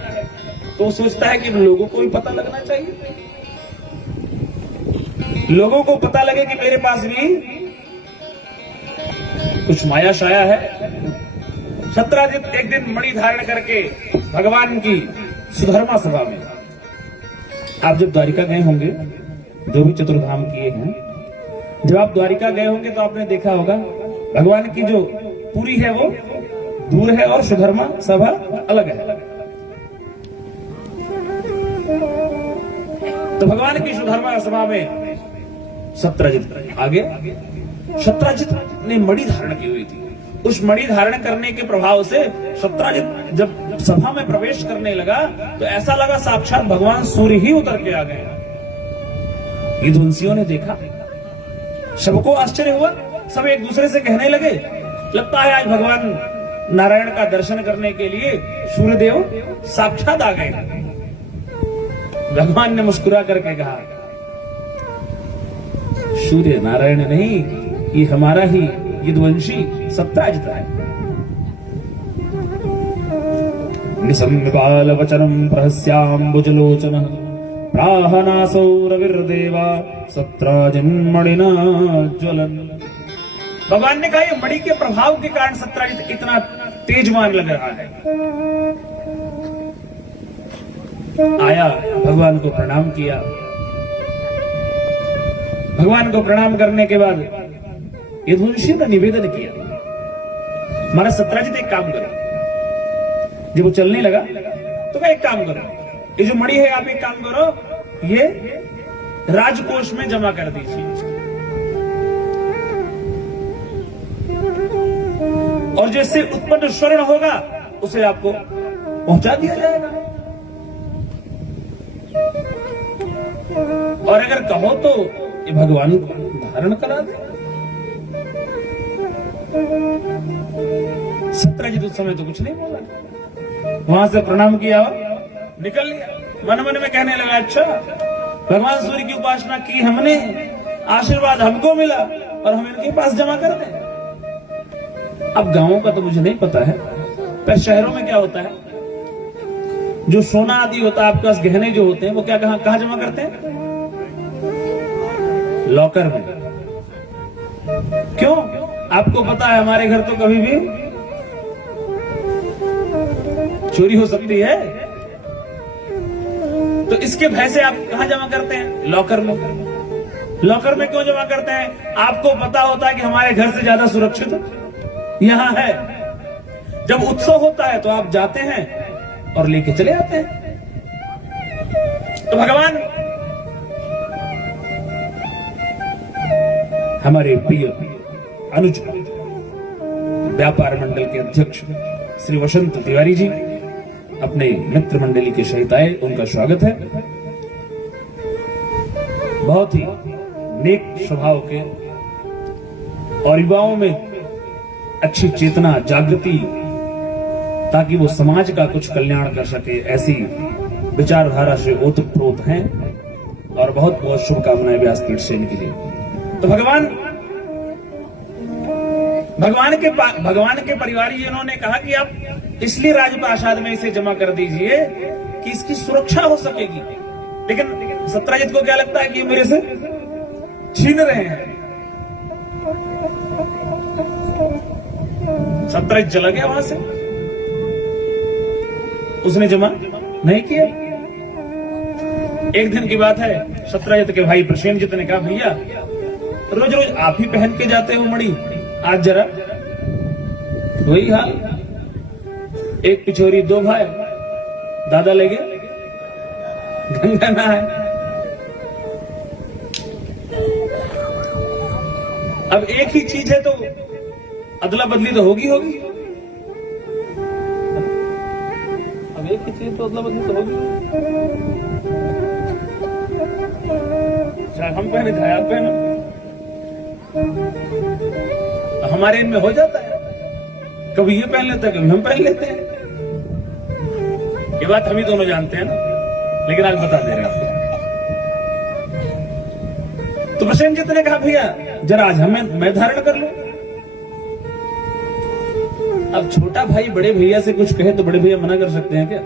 तो सोचता है कि लोगों को भी पता लगना चाहिए, लोगों को पता लगे कि मेरे पास भी कुछ माया शाया है। सत्राजित एक दिन मणि धारण करके भगवान की सुधर्मा सभा में, आप जब द्वारिका गए होंगे, जो भी चतुर्धाम किए हैं, जब आप द्वारिका गए होंगे तो आपने देखा होगा भगवान की जो पुरी है वो दूर है और सुधर्मा सभा अलग है। तो भगवान की सुधर्मा सभा में सत्राजित आगे, सत्राजित ने मणि धारण की हुई थी। उस मणि धारण करने के प्रभाव से सत्राजित जब सभा में प्रवेश करने लगा तो ऐसा लगा साक्षात भगवान सूर्य ही उतर के आ गए। यदुवंशियों ने देखा, सबको आश्चर्य हुआ, सब एक दूसरे से कहने लगे, लगता है आज भगवान नारायण का दर्शन करने के लिए सूर्यदेव साक्षात आ गए। भगवान ने मुस्कुरा करके कहा, सूर्य नारायण नहीं, ये हमारा ही यदुवंशी सत्राजित है। निसंबाल वचनम प्रहस्याम्बुजलोचन प्राहनासौ रविर्देवा सत्राजिन्मणिना ज्वलन। भगवान ने कहा, ये मणि के प्रभाव के कारण सत्राजित इतना तेजवान लग रहा है। आया, भगवान को प्रणाम किया। भगवान को प्रणाम करने के बाद यदुवंशी ने निवेदन किया, महाराज सत्राजित एक काम करो। जब वो चलने लगा तो कहा, एक काम करो, ये जो मणि है आप एक काम करो, ये राजकोष में जमा कर दीजिए और जिससे उत्पन्न स्वर्ण होगा उसे आपको पहुंचा दिया जाएगा। और अगर कहो तो ये भगवान को धारण करा दे। सत्राजित उस समय तो कुछ नहीं बोला, वहां से प्रणाम किया और निकल लिया। मन मन में कहने लगा, अच्छा भगवान सूर्य की उपासना की हमने, आशीर्वाद हमको मिला और हम इनके पास जमा कर दें। अब गांवों का तो मुझे नहीं पता है, पर शहरों में क्या होता है, जो सोना आदि होता है आपके पास, गहने जो होते हैं वो क्या कहां जमा करते हैं? लॉकर में। क्यों? आपको पता है हमारे घर तो कभी भी चोरी हो सकती है, तो इसके भय से आप कहां जमा करते हैं? लॉकर में। लॉकर में क्यों जमा करते हैं? आपको पता होता है कि हमारे घर से ज्यादा सुरक्षित यहां है। जब उत्सव होता है तो आप जाते हैं और लेके चले आते हैं। तो भगवान हमारे प्रिय अनुज व्यापार मंडल के अध्यक्ष श्री वसंत तिवारी जी अपने मित्र मंडली के सहित आए, उनका स्वागत है। बहुत ही नेक स्वभाव के और युवाओं में अच्छी चेतना जागृति, ताकि वो समाज का कुछ कल्याण कर सके, ऐसी विचारधारा से ओतप्रोत हैं और बहुत बहुत शुभकामनाएं व्यासपीठ से इनके लिए। तो भगवान के परिवारीजनों ने कहा कि आप इसलिए राजप्रासाद में इसे जमा कर दीजिए कि इसकी सुरक्षा हो सकेगी। लेकिन सत्राजित को क्या लगता है कि ये मेरे से छीन रहे हैं। सत्राजित चला गया वहां से, उसने जमा नहीं किया। एक दिन की बात है, सत्राजित के भाई प्रसेनजित ने कहा, भैया रोज रोज आप ही पहन के जाते हो मणि, आज जरा वही हाल, एक पिछोरी दो भाई, दादा ले गए गंगा नहाए। अब एक ही चीज है तो अदला बदली तो होगी। अब एक ही चीज तो अदला बदली तो होगी। चाहे हम पहने चाहे आप पहनो, हमारे इनमें हो जाता है, कभी ये पहन लेते हैं कभी हम पहन लेते हैं। ये बात हम ही दोनों जानते हैं ना, लेकिन आज बता दे रहे हैं आपको। तो प्रसेनजित ने कहा, भैया जरा आज मैं धारण कर लूं। अब छोटा भाई बड़े भैया से कुछ कहे तो बड़े भैया मना कर सकते हैं क्या?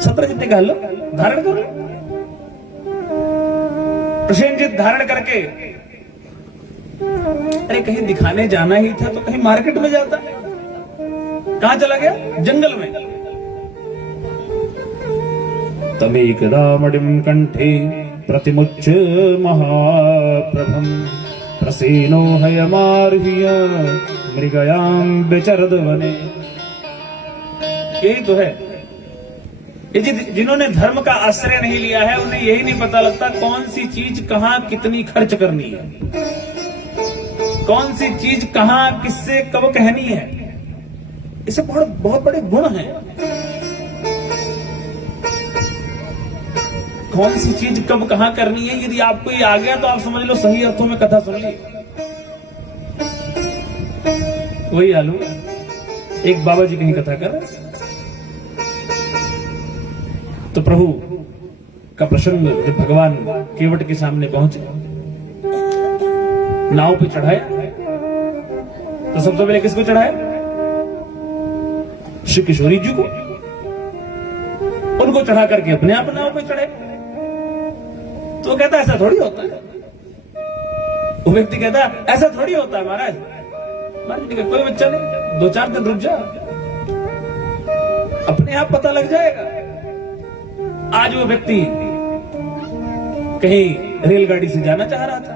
सत्राजित ने कहा, लो धारण कर लो। प्रसेनजित धारण करके, अरे कहीं दिखाने जाना ही था तो कहीं मार्केट में जाता, कहां चला गया? जंगल में। तमेकदा मणिं कंठे प्रतिमुच्च महाप्रभम प्रसेनो हयमार्ह्य मृगयां विचरद वने। यही तो है, ये जिन्होंने धर्म का आश्रय नहीं लिया है उन्हें यही नहीं पता लगता कौन सी चीज कहां कितनी खर्च करनी है, कौन सी चीज कहां किससे कब कहनी है। इसे बहुत बड़े गुण हैं। कौन सी चीज कब कहां करनी है, यदि आपको ये आ गया तो आप समझ लो सही अर्थों में कथा सुन ली। वही आलू एक बाबा जी कहीं कथा कर रहे तो प्रभु का प्रसंग जब भगवान केवट के सामने पहुंचे, नाव पे चढ़ाया तो सबसे पहले किसको चढ़ाया? श्री किशोरी जी को। उनको चढ़ा करके अपने आप नाव पे चढ़े। तो वो कहता ऐसा थोड़ी होता है। वो व्यक्ति कहता ऐसा थोड़ी होता है महाराज। महाराज ने कहा कोई बच्चा नहीं, 2-4 दिन रुक जा, अपने आप पता लग जाएगा। आज वो व्यक्ति कहीं रेलगाड़ी से जाना चाह रहा था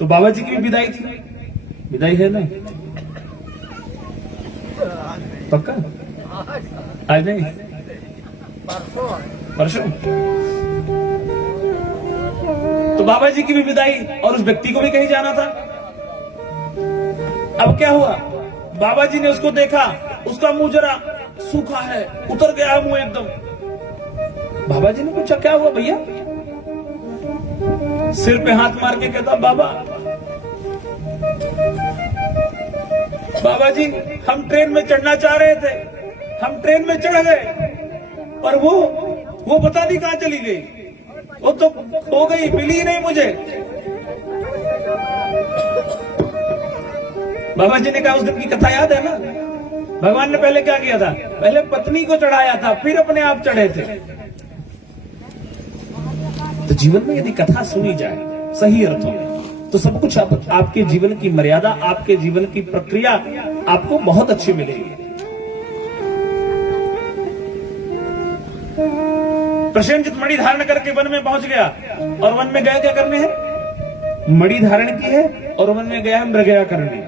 तो बाबा जी की भी विदाई थी। विदाई है ना? पक्का? आज नहीं, परसों। तो बाबा जी की भी विदाई और उस व्यक्ति को भी कहीं जाना था। अब क्या हुआ? बाबा जी ने उसको देखा, उसका मुंह जरा सूखा है, उतर गया मुंह एकदम। बाबा जी ने पूछा क्या हुआ भैया? सिर पे हाथ मार के कहता बाबा जी हम ट्रेन में चढ़ना चाह रहे थे, हम ट्रेन में चढ़ गए और वो पता नहीं कहां चली गई, वो तो हो गई, मिली ही नहीं मुझे। बाबा जी ने कहा उस दिन की कथा याद है ना? भगवान ने पहले क्या किया था? पहले पत्नी को चढ़ाया था, फिर अपने आप चढ़े थे। तो जीवन में यदि कथा सुनी जाए सही अर्थों में तो सब कुछ आपके जीवन की मर्यादा, आपके जीवन की प्रक्रिया आपको बहुत अच्छी मिलेगी। प्रसेनजित मणि धारण करके वन में पहुंच गया और वन में गया क्या करने हैं? मणि धारण की है और वन में गया मृगया करने,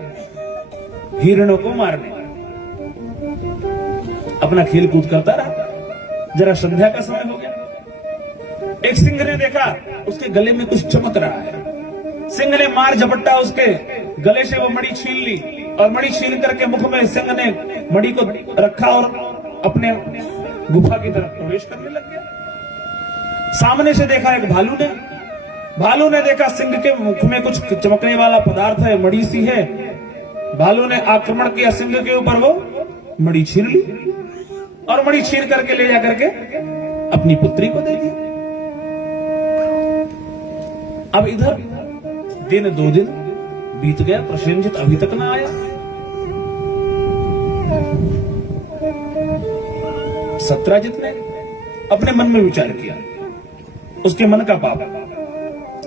हिरणों को मारने। अपना खेल कूद करता रहा। जरा संध्या का समय हो गया। एक सिंह ने देखा उसके गले में कुछ चमक रहा है। सिंह ने मार झपट्टा उसके गले से वो मणि छीन ली और मणि छीन करके मुख में सिंह ने मणि को रखा और अपने गुफा की तरफ प्रवेश करने लग गया। सामने से देखा एक भालू ने देखा सिंह के मुख में कुछ चमकने वाला पदार्थ है, मणि सी है। भालू ने आक्रमण किया सिंह के ऊपर, वो मणि छीन ली और मणि छीन करके ले जाकर के अपनी पुत्री को दे दिया। अब इधर दिन 2 दिन बीत गया, प्रसेनजित अभी तक ना आया। सत्राजित ने अपने मन में विचार किया, उसके मन का पाप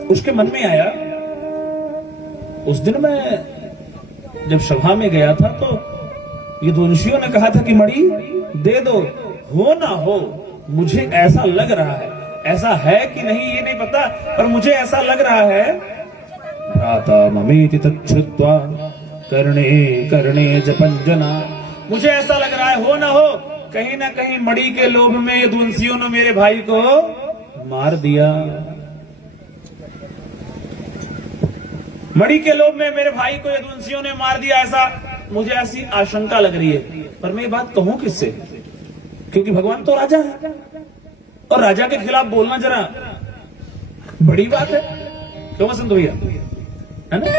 उसके मन में आया। उस दिन मैं जब सभा में गया था तो विद्वांसियों ने कहा था कि मणि दे दो, हो ना हो मुझे ऐसा लग रहा है, ऐसा है कि नहीं ये नहीं पता, पर मुझे ऐसा लग रहा है भ्राता ममेति तच्छ्रुत्वा कर्णे कर्णे जपंजना। मुझे ऐसा लग रहा है हो ना हो कहीं ना कहीं मणि के लोभ में यदुवंशियों ने मेरे भाई को मार दिया। मणि के लोभ में मेरे भाई को यदुवंशियों ने मार दिया, ऐसा मुझे ऐसी आशंका लग रही है। पर मैं ये बात कहूं किससे? क्योंकि भगवान तो राजा है और राजा के खिलाफ बोलना जरा बड़ी बात है। क्यों वसंत भैया, है ना?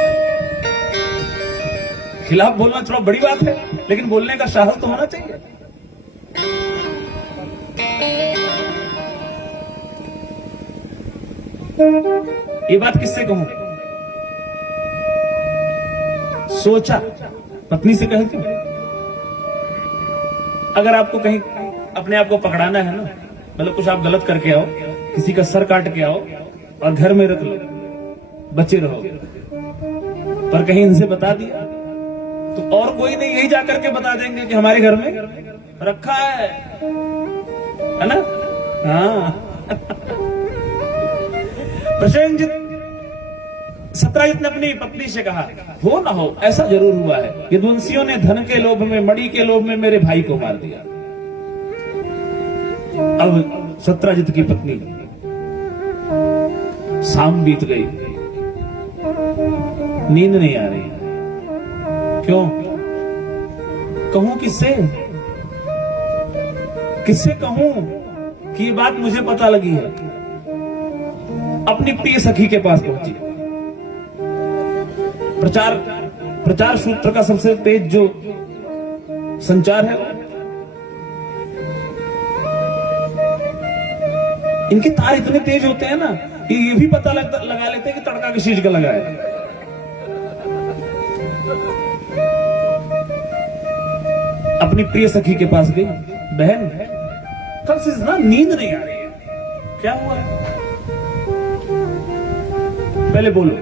खिलाफ बोलना थोड़ा बड़ी बात है, लेकिन बोलने का साहस तो होना चाहिए। ये बात किससे कहूं? सोचा, पत्नी से कहती हूं। अगर आपको कहीं अपने आप को पकड़ाना है ना, मतलब कुछ आप गलत करके आओ, किसी का सर काट के आओ और घर में रख लो, बचे रहो, पर कहीं इनसे बता दिया तो और कोई नहीं, यही जाकर के बता देंगे कि हमारे घर में रखा है ना? हाँ। प्रसेनजित सत्राजित ने अपनी पत्नी से कहा हो ना हो ऐसा जरूर हुआ है, यदुवंशियों ने धन के लोभ में, मणि के लोभ में मेरे भाई को मार दिया। अब सत्राजित की पत्नी, शाम बीत गई, नींद नहीं आ रही। क्यों? कहूं किससे? किससे कहूं कि ये बात मुझे पता लगी है? अपनी प्रिय सखी के पास पहुंची। प्रचार सूत्र का सबसे तेज जो संचार है, इनके तार इतने तेज होते हैं ना कि ये भी पता लगा लेते हैं कि तड़का किस चीज का लगा है। अपनी प्रिय सखी के पास गई, बहन कल से ना नींद नहीं आ रही है, क्या हुआ है? पहले बोलो,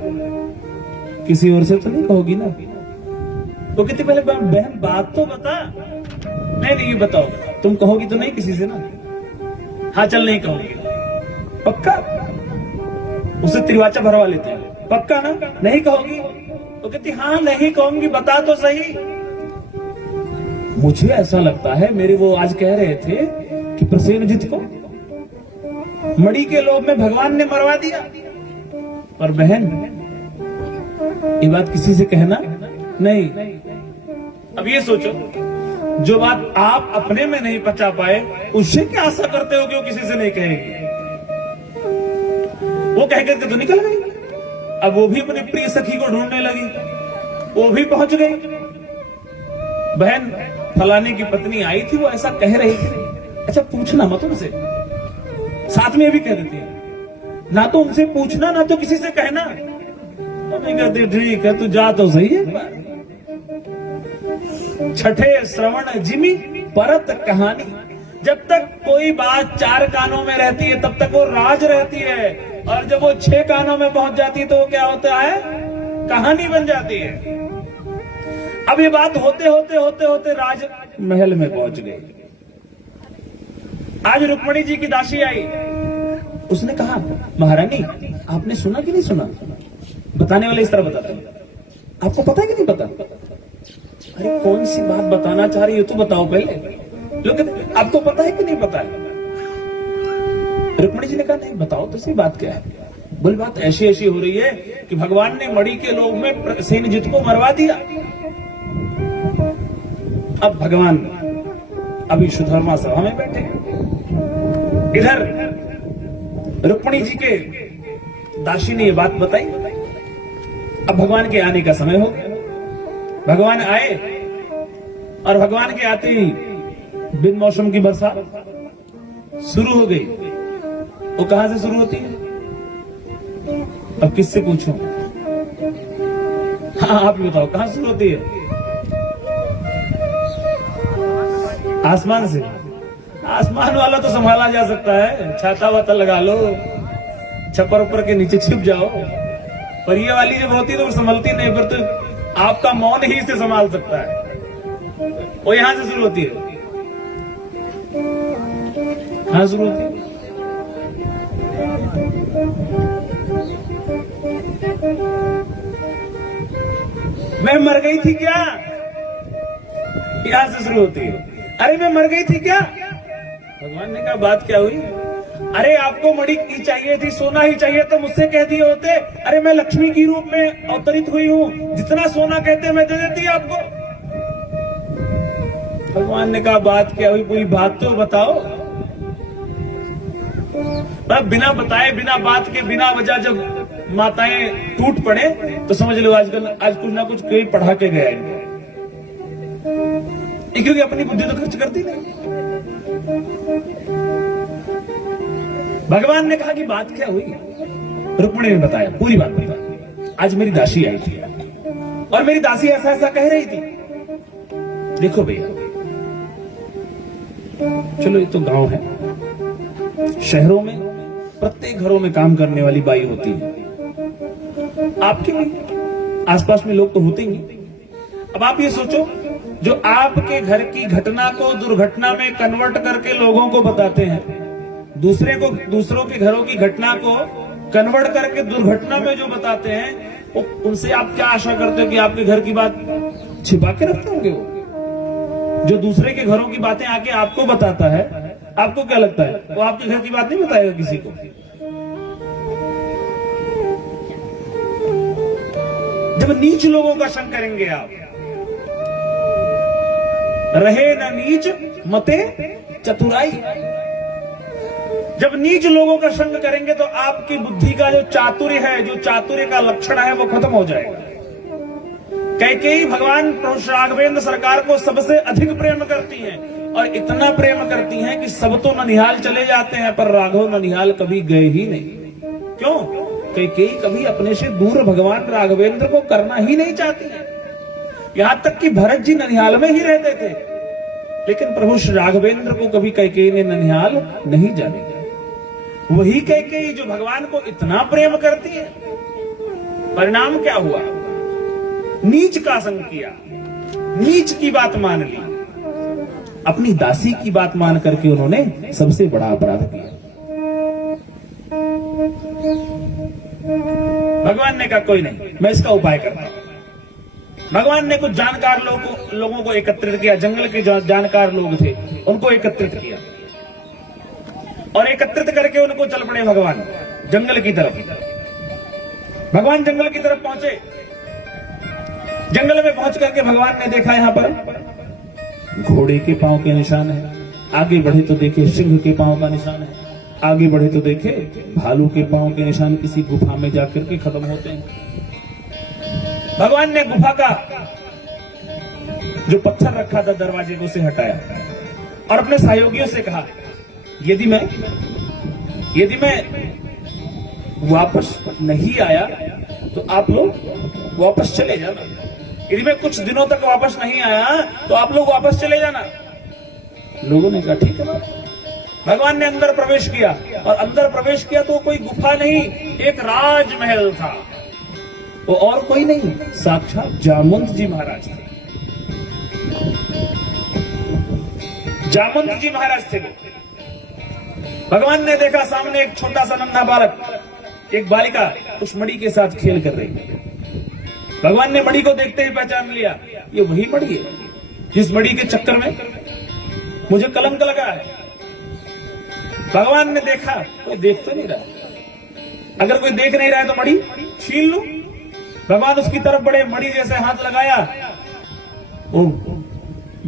किसी और से तो नहीं कहोगी ना? वो कहती पहले बहन बात तो बता। नहीं बताओ, तुम कहोगी तो नहीं किसी से ना? हाँ चल नहीं कहोगी, पक्का? उसे तिरवाचा भरवा लेते हैं, पक्का ना? नहीं कहोगी? तो कहती हाँ नहीं कहूंगी, बता तो सही। मुझे ऐसा लगता है, मेरे वो आज कह रहे थे कि प्रसेनजित को मणि के लोभ में भगवान ने मरवा दिया। पर बहन ये बात किसी से कहना नहीं। अब ये सोचो, जो बात आप अपने में नहीं पचा पाए, उससे क्या आशा करते हो कि वो किसी से नहीं कहेगी? वो कह करके तो निकल गई। अब वो भी अपनी प्रिय सखी को ढूंढने लगी, वो भी पहुंच गई। बहन फलाने की पत्नी आई थी, वो ऐसा कह रही थी। अच्छा पूछना मत उनसे, साथ में भी कह देती है, ना तो उनसे पूछना ना तो किसी से कहना। कहते ठीक है, तू जा तो सही है। छठे श्रवण जिमी परत कहानी। जब तक कोई बात चार कानों में रहती है तब तक वो राज रहती है, और जब वो 6 कानों में पहुंच जाती है तो वो क्या होता है? कहानी बन जाती है। अब ये बात होते होते राज महल में पहुंच गई। आज रुक्मणी जी की दासी आई, उसने कहा महारानी आपने सुना कि नहीं सुना? बताने वाले इस तरह बताते हैं, आपको पता है कि नहीं पता? अरे कौन सी बात बताना चाह रही हो, तो बताओ पहले। लोग कहते आपको पता है कि नहीं पता है? रुक्मणी जी ने कहा नहीं बताओ तो सही, बात क्या है? बोली बात ऐसी हो रही है कि भगवान ने मणि के लोभ में सेनजित को मरवा दिया। अब भगवान अभी सुधर्मा सभा में बैठे, इधर रुक्मणी जी के दासी ने ये बात बताई। अब भगवान के आने का समय हो गया। भगवान आए और भगवान के आते ही बिन मौसम की बरसात शुरू हो गई। वो कहां से शुरू होती है? अब किससे पूछूं? हाँ आप बताओ कहां शुरू होती है? आसमान से। आसमान वाला तो संभाला जा सकता है, छाता वाता लगा लो, छप्पर ऊपर के नीचे छिप जाओ। पर ये वाली जब होती है तो संभलती नहीं, फिर तो आपका मौन ही इसे संभाल सकता है। वो यहां से शुरू होती है। कहां शुरू होती है? मैं मर गई थी क्या? यहां से शुरू होती है। अरे मैं मर गई थी क्या? भगवान ने कहा बात क्या हुई? अरे आपको मणि की चाहिए थी, सोना ही चाहिए तो मुझसे कह दिए होते। अरे मैं लक्ष्मी की रूप में अवतरित हुई हूं, जितना सोना कहते मैं दे देती आपको। भगवान ने कहा बात क्या हुई, पूरी बात तो बताओ। बिना बताए बिना बात के बिना वजह जब माताएं टूट पड़े तो समझ लो आज कुछ ना कुछ कोई पढ़ा के गया इनको, क्योंकि अपनी बुद्धि तो खर्च करती नहीं। भगवान ने कहा कि बात क्या हुई? रुक्मिणी ने बताया, पूरी बात बताई। आज मेरी दासी आई थी और मेरी दासी ऐसा ऐसा कह रही थी। देखो भैया, चलो ये तो गांव है, शहरों में प्रत्येक घरों में काम करने वाली बाई होती है, आपके भी आसपास में लोग तो होते ही। अब आप ये सोचो, जो आपके घर की घटना को दुर्घटना में कन्वर्ट करके लोगों को बताते हैं, दूसरों के घरों की घटना को कन्वर्ट करके दुर्घटना में जो बताते हैं, उनसे आप क्या आशा करते हो कि आपके घर की बात छिपा के रखते होंगे? वो जो दूसरे के घरों की बातें आके आपको बताता है, आपको क्या लगता है वो आपके घर की बात नहीं बताएगा किसी को? जब नीच लोगों का संग करेंगे आप, रहे न नीच मते चतुराई। जब नीच लोगों का संग करेंगे तो आपकी बुद्धि का जो चातुर्य है, जो चातुर्य का लक्षण है, वो खत्म हो जाएगा। कैकेयी भगवान प्रभु श्री राघवेंद्र सरकार को सबसे अधिक प्रेम करती हैं, और इतना प्रेम करती हैं कि सब तो ननिहाल चले जाते हैं, पर राघव ननिहाल कभी गए ही नहीं। क्यों? कैकेयी कभी अपने से दूर भगवान राघवेंद्र को करना ही नहीं चाहती है। यहां तक कि भरत जी ननिहाल में ही रहते थे, लेकिन प्रभु श्री राघवेंद्र को कभी कैकेयी ने ननिहाल नहीं जाने दिया। वही कैकेयी जो भगवान को इतना प्रेम करती है, परिणाम क्या हुआ? नीच का संग किया, नीच की बात मान ली, अपनी दासी की बात मान करके उन्होंने सबसे बड़ा अपराध किया। भगवान ने कहा कोई नहीं, मैं इसका उपाय करता हूं। भगवान ने कुछ जानकार लोगों को एकत्रित किया, जंगल के जो जानकार लोग थे उनको एकत्रित किया, और एकत्रित करके उनको चल पड़े भगवान जंगल की तरफ। भगवान जंगल की तरफ पहुंचे। जंगल में पहुंच करके भगवान ने देखा यहां पर घोड़े के पांव के निशान है, आगे बढ़े तो देखे सिंह के पांव का निशान है, आगे बढ़े तो देखे भालू के पांव के निशान किसी गुफा में जाकर के खत्म होते हैं। भगवान ने गुफा का जो पत्थर रखा था दरवाजे को से हटाया, और अपने सहयोगियों से कहा यदि मैं वापस नहीं आया तो आप लोग वापस चले जाना। यदि मैं कुछ दिनों तक वापस नहीं आया तो आप लोग वापस चले जाना। लोगों ने कहा ठीक है। भगवान ने अंदर प्रवेश किया, और अंदर प्रवेश किया तो कोई गुफा नहीं, एक राजमहल था। वो और कोई नहीं, साक्षात जामवंत जी महाराज थे। जामवंत जी महाराज थे। भगवान ने देखा सामने एक छोटा सा नन्हा बालक, एक बालिका उस मणि के साथ खेल कर रही है। भगवान ने मणि को देखते ही पहचान लिया, ये वही मणि है जिस मणि के चक्कर में मुझे कलंक लगा है। भगवान ने देखा कोई देख तो नहीं रहा, अगर कोई देख नहीं रहा है तो मणि छीन लूं। भगवान उसकी तरफ बढ़े, मणि जैसे हाथ लगाया, वो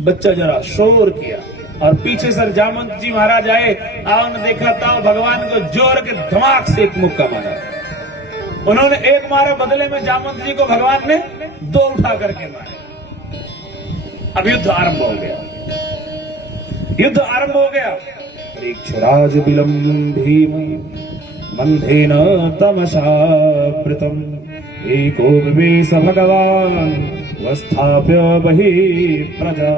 बच्चा जरा शोर किया, और पीछे सर जामवंत जी महाराज आए। उन्होंने देखा था भगवान को जोर के धमाक से एक मुक्का मारा। उन्होंने एक मारा, बदले में जामवंत जी को भगवान ने दो उठा करके मारे। अब युद्ध आरंभ हो गया, युद्ध आरंभ हो गया। परीक्षराज बिलम भीम मंधेन तमसावृतम् एको विवेश भगवान वस्थाप्य बहिः प्रजा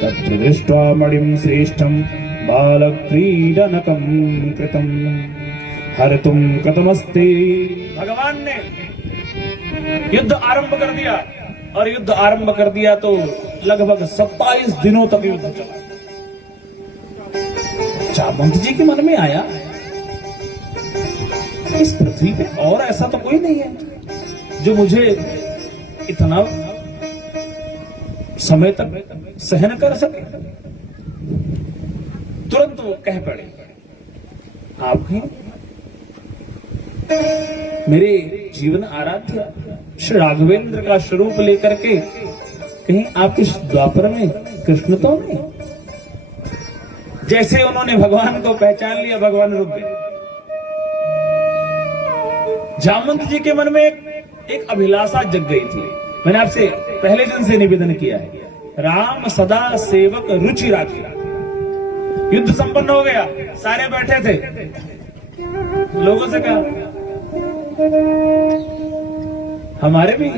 तत्र दृष्ट्वा मणिं श्रेष्ठं बालक्रीडनकं कृतम् हर्तुं कथमस्ति। भगवान ने युद्ध आरंभ कर दिया, और युद्ध आरंभ कर दिया तो लगभग 27 दिनों तक युद्ध चला। जामवंत जी के मन में आया इस पृथ्वी पे और ऐसा तो कोई नहीं है जो मुझे इतना समय तक सहन कर सके। तुरंत वो कह पड़े, आप ही मेरे जीवन आराध्य श्री राघवेंद्र का स्वरूप लेकर के कहीं आप इस द्वापर में कृष्ण तो नहीं। जैसे उन्होंने भगवान को पहचान लिया, भगवान रुक गए। जामवंत जी के मन में एक अभिलाषा जग गई थी। मैंने आपसे पहले दिन से निवेदन किया है, राम सदा सेवक रुचि राखी। युद्ध संपन्न हो गया, सारे बैठे थे। लोगों से कहा हमारे भी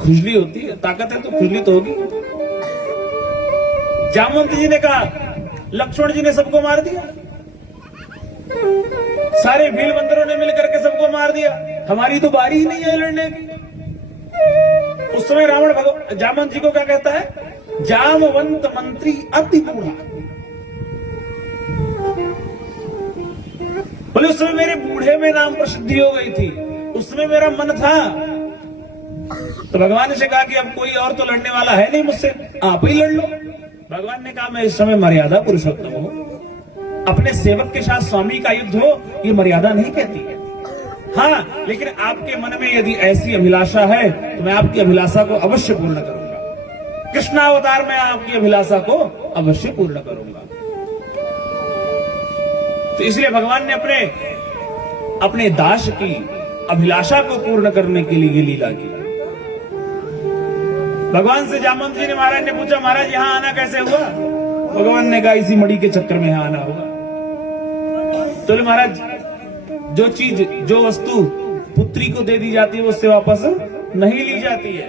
खुजली होती है, ताकत है तो खुजली तो होगी। जामवंत जी ने कहा लक्ष्मण जी ने सबको मार दिया, सारे भील बंदरों ने मिलकर के सबको मार दिया, हमारी तो बारी ही नहीं है लड़ने की। उस समय रावण जामवंत जी को क्या कहता है, जामवंत मंत्री अति बूढ़ा। बोले उस समय मेरे बूढ़े में नाम प्रसिद्धि हो गई थी, उसमें मेरा मन था। तो भगवान ने कहा कि अब कोई और तो लड़ने वाला है नहीं मुझसे, आप ही लड़ लो। भगवान ने कहा मैं इस समय मर्यादा पुरुषोत्तम हूं, अपने सेवक के साथ स्वामी का युद्ध हो ये मर्यादा नहीं कहती है। हाँ, लेकिन आपके मन में यदि ऐसी अभिलाषा है तो मैं आपकी अभिलाषा को अवश्य पूर्ण करूंगा। कृष्णावतार में आपकी अभिलाषा को अवश्य पूर्ण करूंगा। तो इसलिए भगवान ने अपने दास की अभिलाषा को पूर्ण करने के लिए ये लीला की। भगवान से जामवंत जी ने महाराज ने पूछा, महाराज यहां आना कैसे हुआ? भगवान ने कहा इसी मणि के चक्कर में यहां आना हुआ। तो महाराज जो चीज जो वस्तु पुत्री को दे दी जाती है उससे वापस नहीं ली जाती है।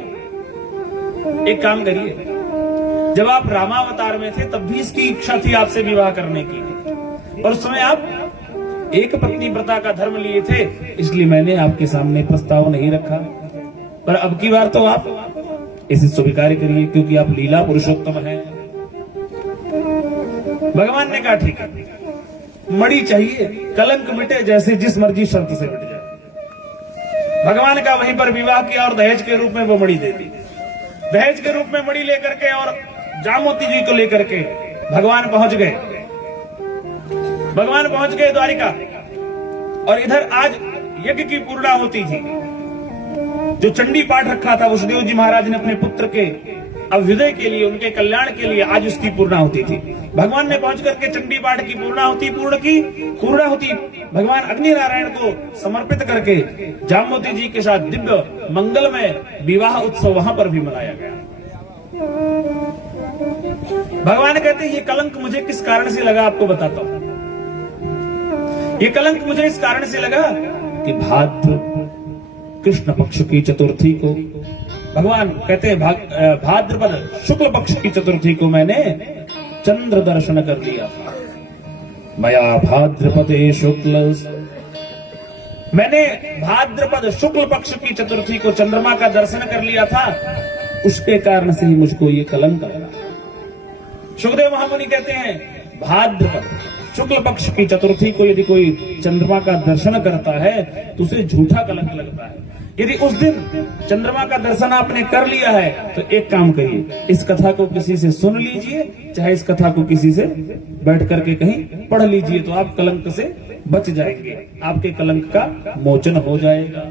एक काम करिए, जब आप रामावतार में थे तब भी इसकी इच्छा थी आपसे विवाह करने की, और उस समय आप एक पत्नी व्रता का धर्म लिए थे, इसलिए मैंने आपके सामने प्रस्ताव नहीं रखा। पर अब की बार तो आप इसे स्वीकार करिए, क्योंकि आप लीला पुरुषोत्तम हैं। भगवान ने कहा ठीक है, मणि चाहिए, कलंक मिटे, जैसे जिस मर्जी शर्त से मिट जाए। भगवान का वहीं पर विवाह किया और दहेज के रूप में वो मणि दे दी। दहेज के रूप में मणि लेकर के और जामवती जी को लेकर के भगवान पहुंच गए। भगवान पहुंच गए द्वारिका, और इधर आज यज्ञ की पूर्णाहुति थी। जो चंडी पाठ रखा था वसुदेव जी महाराज ने अपने पुत्र के अभ्युदय के लिए, उनके कल्याण के लिए, आज उसकी पूर्णाहुति थी। भगवान ने पहुंच करके चंडी पाठ की पूर्णाहुति पूर्ण की। पूर्णाहुति भगवान अग्नि नारायण को समर्पित करके जामवती जी के साथ दिव्य मंगलमय विवाह उत्सव वहां पर भी मनाया गया। भगवान कहते हैं ये कलंक मुझे किस कारण से लगा, आपको बताता हूं। ये कलंक मुझे इस कारण से लगा कि भाद्र कृष्ण पक्ष की चतुर्थी को, भगवान कहते हैं भाद्रपद शुक्ल पक्ष की चतुर्थी को मैंने चंद्र दर्शन कर लिया था। मया भाद्रपदे शुक्ल, मैंने भाद्रपद शुक्ल पक्ष की चतुर्थी को चंद्रमा का दर्शन कर लिया था, उसके कारण से ही मुझको ये कलंक लगा। सुखदेव महामुनि कहते हैं भाद्रपद शुक्ल पक्ष की चतुर्थी को यदि कोई चंद्रमा का दर्शन करता है तो उसे झूठा कलंक लगता है। यदि उस दिन चंद्रमा का दर्शन आपने कर लिया है तो एक काम करिए, इस कथा को किसी से सुन लीजिए, चाहे इस कथा को किसी से बैठ करके कहीं पढ़ लीजिए, तो आप कलंक से बच जाएंगे, आपके कलंक का मोचन हो जाएगा।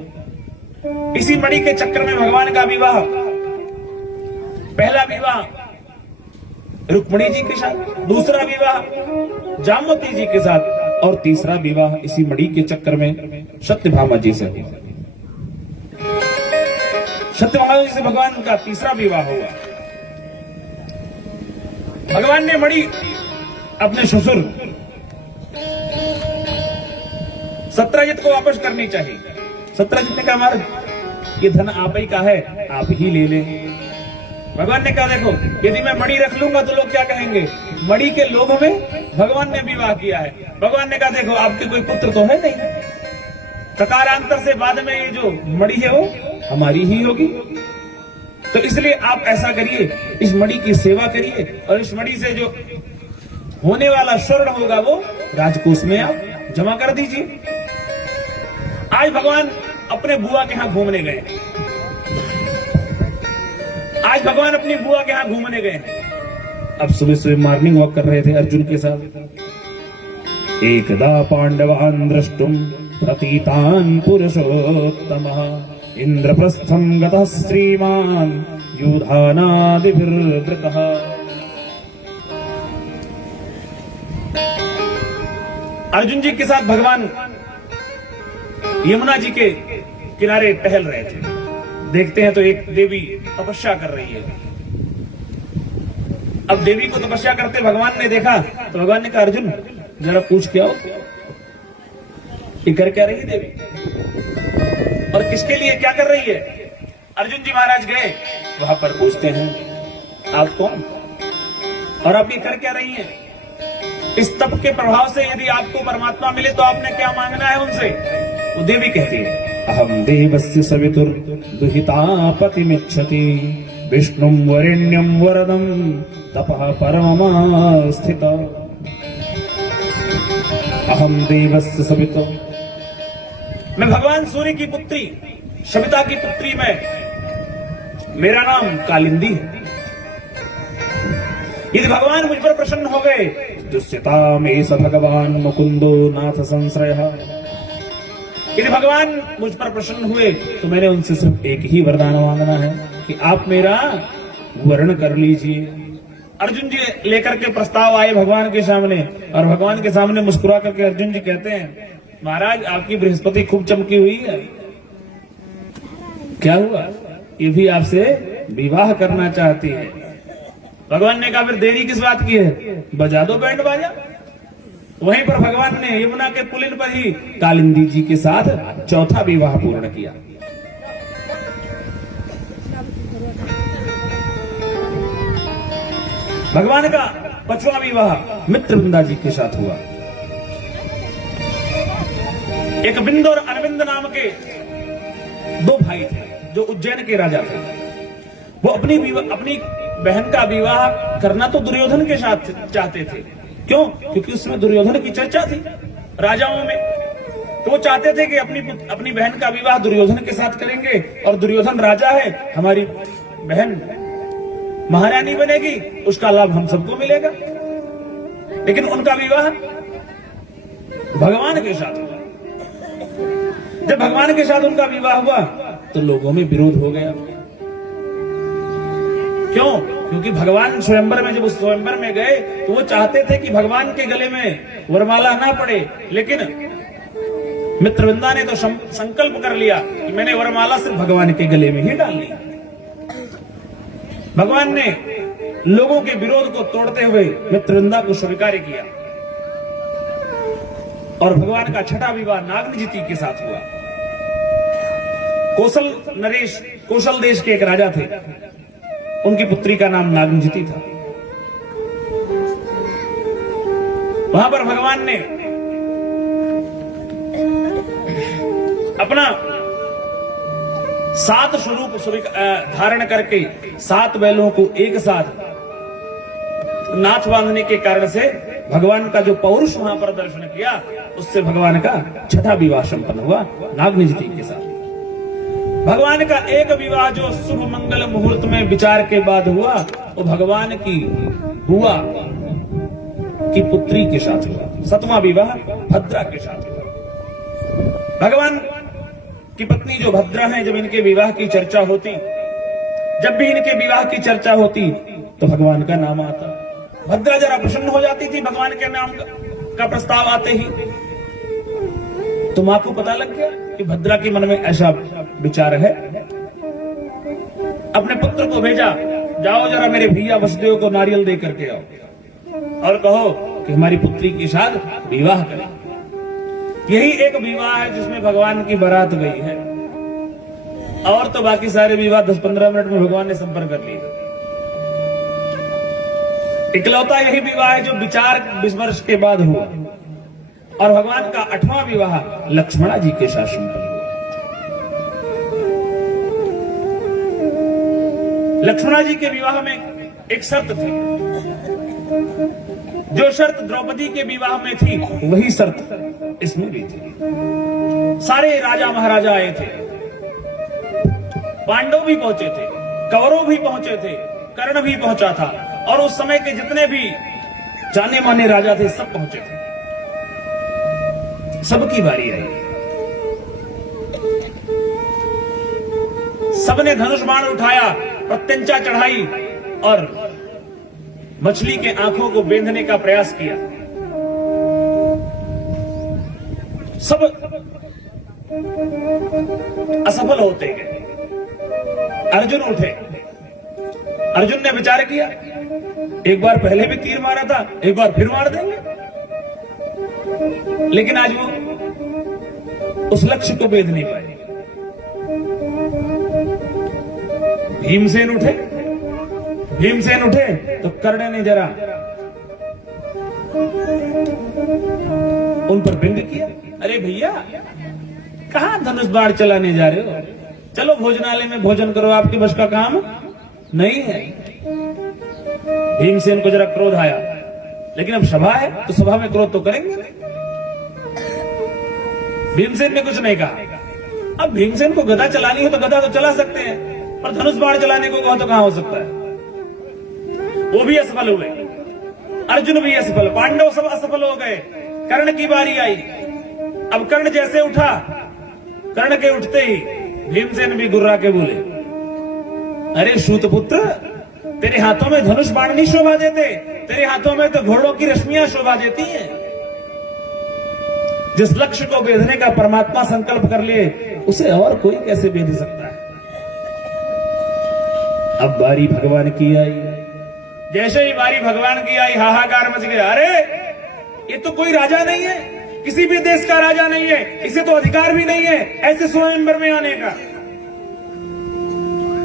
इसी मणि के चक्कर में भगवान का विवाह, पहला विवाह रुक्मिणी जी के साथ, दूसरा विवाह जामवती जी के साथ, और तीसरा विवाह इसी मणि के चक्कर में सत्यभामा जी से हुआ। सत्यभामा जी से भगवान का तीसरा विवाह हुआ। भगवान ने मणि अपने ससुर सत्यजित को वापस करनी चाहिए। सत्यजित ने कहा महाराज ये धन आप ही का है, आप ही ले ले। भगवान ने कहा देखो यदि मैं मणि रख लूंगा तो लोग क्या कहेंगे, मणि के लोभ में भगवान ने विवाह किया है। भगवान ने कहा देखो आपके कोई पुत्र तो है नहीं, प्रकारांतर से बाद में ये जो मणि है वो हमारी ही होगी, तो इसलिए आप ऐसा करिए, इस मणि की सेवा करिए, और इस मणि से जो होने वाला स्वर्ण होगा वो राजकोष में आप जमा कर दीजिए। आज भगवान अपने बुआ के यहां घूमने गए, आज भगवान अपनी बुआ के यहां घूमने गए हैं। अब सुबह सुबह मॉर्निंग वॉक कर रहे थे अर्जुन के साथ। एकदा पांडवान् द्रष्टुम प्रतीतान् पुरुषोत्तमः इंद्रप्रस्थं गतः श्रीमान् युधानादिभिर्धृतः। अर्जुन जी के साथ भगवान यमुना जी के किनारे टहल रहे थे। देखते हैं तो एक देवी तपस्या कर रही है। अब देवी को तपस्या करते भगवान ने देखा तो भगवान ने कहा अर्जुन जरा पूछ क्या हो, ये कर क्या रही है देवी, और किसके लिए क्या कर रही है। अर्जुन जी महाराज गए वहां पर, पूछते हैं आप कौन और आप ये कर क्या रही हैं। इस तप के प्रभाव से यदि आपको परमात्मा मिले तो आपने क्या मांगना है उनसे। वो देवी कहती है अहम देवस्य सवितुर दुहिता पतिमिच्छति विष्णुं वरेण्यं वरदं तपः परममास्थिता। अहम देवस्य सवितुर, मैं भगवान सूर्य की पुत्री सविता की पुत्री मैं, मेरा नाम कालिंदी है। यदि भगवान मुझ पर प्रसन्न हो गए दुष्यता में स भगवान मुकुंदो नाथ संश्रयः। यदि भगवान मुझ पर प्रसन्न हुए तो मैंने उनसे सिर्फ एक ही वरदान मांगना है कि आप मेरा वर्ण कर लीजिए। अर्जुन जी लेकर के प्रस्ताव आए भगवान के सामने, और भगवान के सामने मुस्कुरा करके अर्जुन जी कहते हैं, महाराज आपकी बृहस्पति खूब चमकी हुई है, क्या हुआ? ये भी आपसे विवाह करना चाहती है। भगवान ने कहा फिर देरी किस बात की है, बजा दो बैंड बाजा। वहीं पर भगवान ने यमुना के पुलिन पर ही कालिंदी जी के साथ चौथा विवाह पूर्ण किया। भगवान का 5वां विवाह मित्रवृंदा जी के साथ हुआ। एक बिंद और अरविंद नाम के 2 भाई थे जो उज्जैन के राजा थे। वो अपनी बहन का विवाह करना तो दुर्योधन के साथ चाहते थे। क्यों? क्योंकि उसमें दुर्योधन की चर्चा थी राजाओं में। तो वो चाहते थे कि अपनी बहन का विवाह दुर्योधन के साथ करेंगे, और दुर्योधन राजा है, हमारी बहन महारानी बनेगी, उसका लाभ हम सबको मिलेगा। लेकिन उनका विवाह भगवान के साथ हुआ। जब भगवान के साथ उनका विवाह हुआ तो लोगों में विरोध हो गया। क्यों? क्योंकि भगवान स्वयंवर में, जब उस स्वयंवर में गए तो वो चाहते थे कि भगवान के गले में वरमाला ना पड़े, लेकिन मित्रवृंदा ने तो संकल्प कर लिया कि मैंने वरमाला सिर्फ भगवान के गले में ही डालनी। भगवान ने लोगों के विरोध को तोड़ते हुए मित्रवृंदा को स्वीकार किया, और भगवान का छठा विवाह नागनिजिति के साथ हुआ। कौशल देश के एक राजा थे, उनकी पुत्री का नाम नागनिजिति था। वहां पर भगवान ने अपना 7 स्वरूप धारण करके 7 बैलों को एक साथ नाथ बांधने के कारण से भगवान का जो पौरुष वहां पर दर्शन किया, उससे भगवान का छठा विवाह संपन्न हुआ नागनिजिति के साथ। भगवान का एक विवाह जो शुभ मंगल मुहूर्त में विचार के बाद हुआ, वो भगवान की बुआ की पुत्री के साथ हुआ। 7वां विवाह भद्रा के साथ हुआ। भगवान की पत्नी जो भद्रा है, जब इनके विवाह की चर्चा होती, जब भी इनके विवाह की चर्चा होती तो भगवान का नाम आता। भद्रा जरा प्रसन्न हो जाती थी भगवान के नाम का प्रस्ताव आते ही। तो मां को पता लग गया कि भद्रा के मन में ऐसा विचार है। अपने पुत्र को भेजा, जाओ जरा मेरे भैया वसुदेव को नारियल दे करके आओ और कहो कि हमारी पुत्री के साथ विवाह करें। यही एक विवाह है जिसमें भगवान की बारात गई है, और तो बाकी सारे विवाह 10-15 मिनट में भगवान ने संपर्क कर लिया। इकलौता यही विवाह है जो विचार विमर्श के बाद हुआ, और भगवान का 8वां विवाह लक्ष्मणा जी के साथ संपन्न हुआ। लक्ष्मणा जी के विवाह में एक शर्त थी, जो शर्त द्रौपदी के विवाह में थी वही शर्त इसमें भी थी। सारे राजा महाराजा आए थे, पांडव भी पहुंचे थे, कौरव भी पहुंचे थे, कर्ण भी पहुंचा था, और उस समय के जितने भी जाने माने राजा थे सब पहुंचे थे। सबकी बारी आई, सबने धनुष बाण उठाया, प्रत्यंचा चढ़ाई और मछली के आंखों को बेंधने का प्रयास किया। सब असफल होते गए। अर्जुन उठे, अर्जुन ने विचार किया, एक बार पहले भी तीर मारा था, एक बार फिर मार देंगे। लेकिन आज वो उस लक्ष्य को भेद नहीं पाए। भीमसेन उठे तो कर्ण ने जरा उन पर बिंद किया, अरे भैया कहां धनुष बाण चलाने जा रहे हो, चलो भोजनालय में भोजन करो, आपके बस का काम नहीं है। भीमसेन को जरा क्रोध आया, लेकिन अब सभा है तो सभा में क्रोध तो करेंगे नहीं। भीमसेन ने कुछ नहीं कहा। अब भीमसेन को गदा चलानी हो तो गदा तो चला सकते हैं, पर धनुष बाण चलाने को कहो तो कहां हो सकता है। वो भी असफल हुए, अर्जुन भी असफल, पांडव सब असफल हो गए। कर्ण की बारी आई। अब कर्ण जैसे उठा, कर्ण के उठते ही भीमसेन भी गुर्रा के बोले, अरे सूतपुत्र तेरे हाथों में धनुष बाण नहीं शोभा देते, तेरे हाथों में तो घोड़ों की रश्मियां शोभा देती हैं। जिस लक्ष्य को बेधने का परमात्मा संकल्प कर लिए, उसे और कोई कैसे बेध सकता है। अब बारी भगवान की आई। जैसे ही बारी भगवान की आई, हाहाकार मच गया। अरे ये तो कोई राजा नहीं है, किसी भी देश का राजा नहीं है, इसे तो अधिकार भी नहीं है ऐसे स्वयंवर में आने का।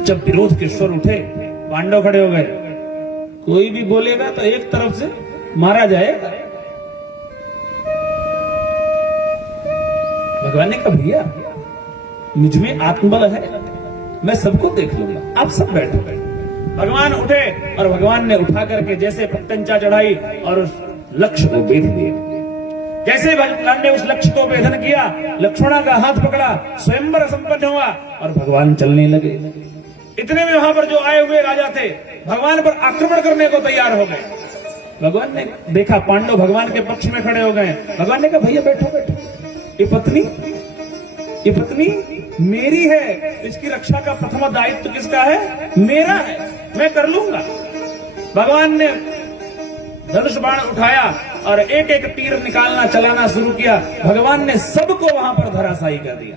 जब विरोध के स्वर उठे, पांडव खड़े हो गए। कोई भी बोलेगा तो एक तरफ से मारा जाएगा। भगवान ने कहा भैया मुझ में आत्मबल है, मैं सबको देख लूंगा, आप सब बैठो। भगवान उठे और भगवान ने उठा करके जैसे पतंचा चढ़ाई और उस लक्ष्य को बेध दिया। जैसे भगवान ने उस लक्ष्य को भेदन किया, लक्ष्मणा का हाथ पकड़ा, स्वयंवर संपन्न हुआ और भगवान चलने लगे। इतने में वहां पर जो आए हुए राजा थे, भगवान पर आक्रमण करने को तैयार हो गए। भगवान ने देखा पांडव भगवान के पक्ष में खड़े हो गए। भगवान ने कहा भैया बैठो बैठो, ये पत्नी मेरी है, इसकी रक्षा का प्रथम दायित्व किसका है? मेरा है, मैं कर लूंगा। भगवान ने धनुष बाण उठाया और एक एक तीर निकालना चलाना शुरू किया। भगवान ने सबको वहां पर धराशायी कर दिया।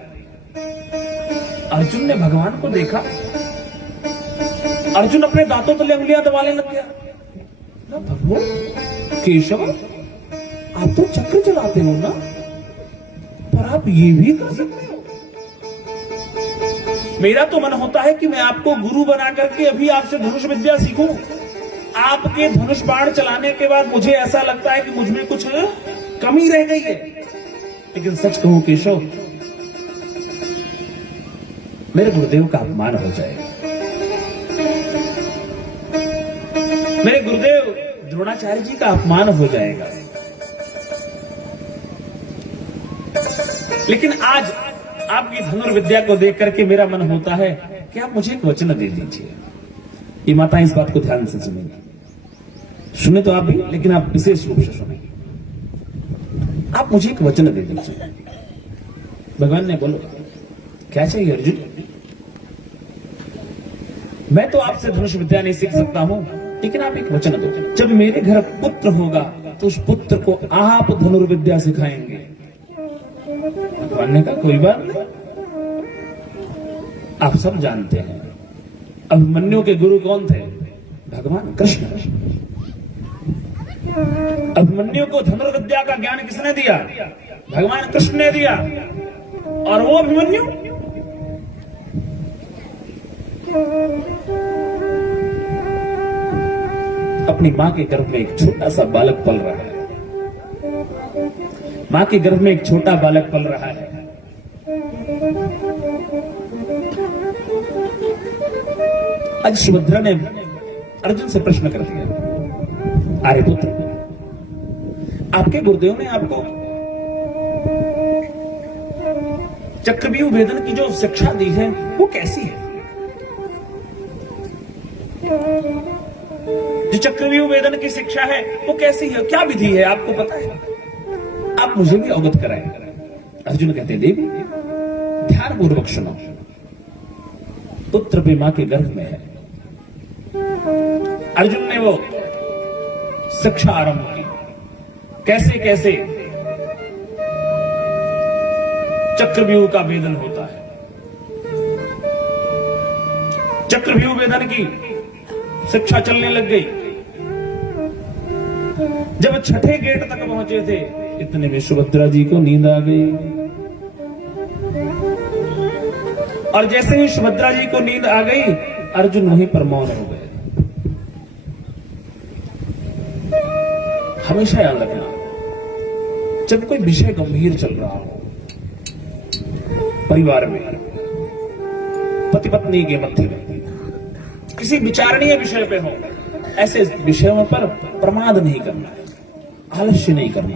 अर्जुन ने भगवान को देखा, अर्जुन अपने दांतों तले उंगलियां दबाने लग गया। भगवान केशव, आप तो चक्र चलाते हो ना, पर आप ये भी कर सकते हो। मेरा तो मन होता है कि मैं आपको गुरु बना करके अभी आपसे धनुष विद्या सीखूं। आपके धनुष बाण चलाने के बाद मुझे ऐसा लगता है कि मुझ में कुछ कमी रह गई है। लेकिन सच कहूं केशव, मेरे गुरुदेव का अपमान हो जाएगा। मेरे गुरुदेव द्रोणाचार्य जी का अपमान हो जाएगा। लेकिन आज आपकी धनुर्विद्या को देख करके मेरा मन होता है कि आप मुझे एक वचन दे दीजिए। ये माता इस बात को ध्यान से सुनेंगी, सुने तो आप भी, लेकिन आप विशेष रूप से सुनेंगे। आप मुझे एक वचन दे दीजिए। भगवान ने बोलो क्या चाहिए अर्जुन? मैं तो आपसे धनुष विद्या नहीं सीख सकता हूं, लेकिन आप एक वचन दो। जब मेरे घर पुत्र होगा तो उस पुत्र को आप धनुर्विद्या सिखाएंगे। भगवान ने कहा कोई बात नहीं, आप सब जानते हैं अभिमन्यु के गुरु कौन थे? भगवान कृष्ण। अभिमन्यु को धनुर्विद्या का ज्ञान किसने दिया? भगवान कृष्ण ने दिया। और वो अभिमन्यु अपनी मां के गर्भ में एक छोटा सा बालक पल रहा है। मां के गर्भ में एक छोटा बालक पल रहा है। आज सुभद्रा ने अर्जुन से प्रश्न कर दिया, आर्यपुत्र, आपके गुरुदेव ने आपको चक्रव्यूह भेदन की जो शिक्षा दी है वो कैसी है? जो चक्रव्यूह भेदन की शिक्षा है वो कैसी है, क्या विधि है, आपको पता है? आप मुझे भी अवगत कराएं। अर्जुन कहते देवी ध्यान पूर्वक सुनो। पुत्र भी मां के गर्भ में है। अर्जुन ने वो शिक्षा आरंभ की, कैसे कैसे चक्रव्यूह का भेदन होता है। चक्रव्यूह भेदन की शिक्षा चलने लग गई। जब छठे गेट तक पहुंचे थे, इतने में सुभद्रा जी को नींद आ गई। और जैसे ही सुभद्रा जी को नींद आ गई, अर्जुन वहीं पर मौन हो गए। हमेशा याद रखना, जब कोई विषय गंभीर चल रहा हो परिवार में, पति पत्नी के मध्य में, किसी विचारणीय विषय पे हो, ऐसे विषयों पर प्रमाद नहीं करना है, आलस्य नहीं करना।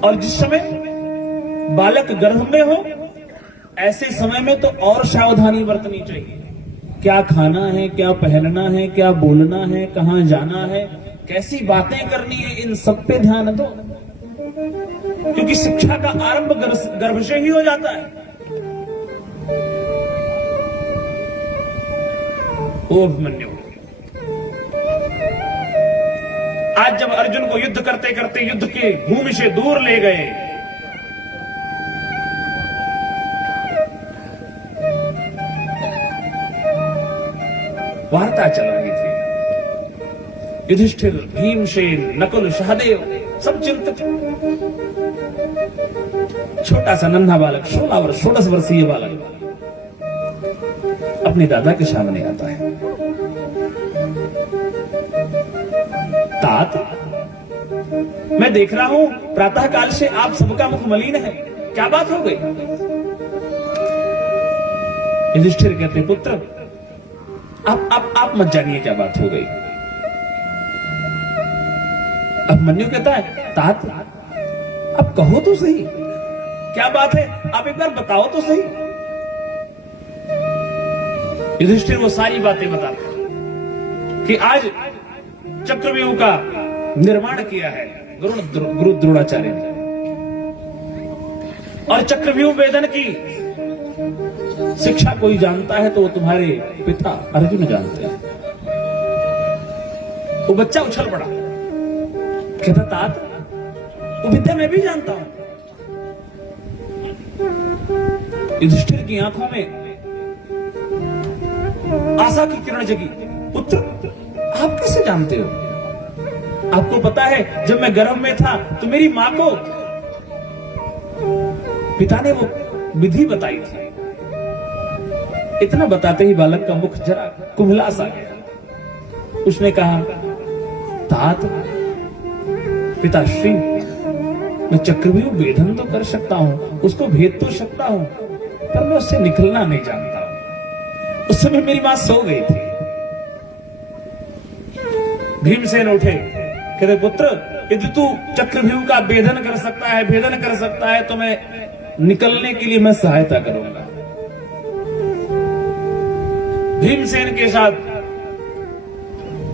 और जिस समय बालक गर्भ में हो, ऐसे समय में तो और सावधानी बरतनी चाहिए। क्या खाना है, क्या पहनना है, क्या बोलना है, कहां जाना है, कैसी बातें करनी है, इन सब पे ध्यान दो। क्योंकि शिक्षा का आरंभ गर्भ से ही हो जाता है। ओ अभिमन्यु, आज जब अर्जुन को युद्ध करते करते युद्ध की भूमि से दूर ले गए, वार्ता चल रही थी, युधिष्ठिर, भीमसेन, नकुल, सहदेव सब चिंतित। छोटा सा नन्हा बालक, 16 वर्षीय बालक अपने दादा के सामने आता है। तात, मैं देख रहा हूं प्रातः काल से आप सबका मुख मलिन है, क्या बात हो गई? युधिष्ठिर कहते, पुत्र आप मत जानिए क्या बात हो गई। अभिमन्यु कहता है, तात अब कहो तो सही, क्या बात है, आप एक बार बताओ तो सही। युधिष्ठिर वो सारी बातें बताते कि आज चक्रव्यूह का निर्माण किया है गुरु द्रोणाचार्य ने, और चक्रव्यूह वेदन की शिक्षा कोई जानता है तो वो तुम्हारे पिता अर्जुन जानते हैं। वो बच्चा उछल पड़ा, कहता, तात वो विद्या मैं भी जानता हूं। युधिष्ठिर की आंखों में आशा की किरण जगी। पुत्र, आप कैसे जानते हो? आपको पता है जब मैं गर्भ में था तो मेरी मां को पिता ने वो विधि बताई थी। इतना बताते ही बालक का मुख जरा कुम्हला सा गया। उसने कहा, तात पिताश्री, मैं चक्रव्यूह भेदन तो कर सकता हूं, उसको भेद तो सकता हूं, पर मैं उससे निकलना नहीं जानता। उस समय मेरी मां सो गई थी। भीमसेन उठे, कहते, पुत्र यदि तू चक्रव्यूह का भेदन कर सकता है तो मैं निकलने के लिए मैं सहायता करूंगा। भीमसेन के साथ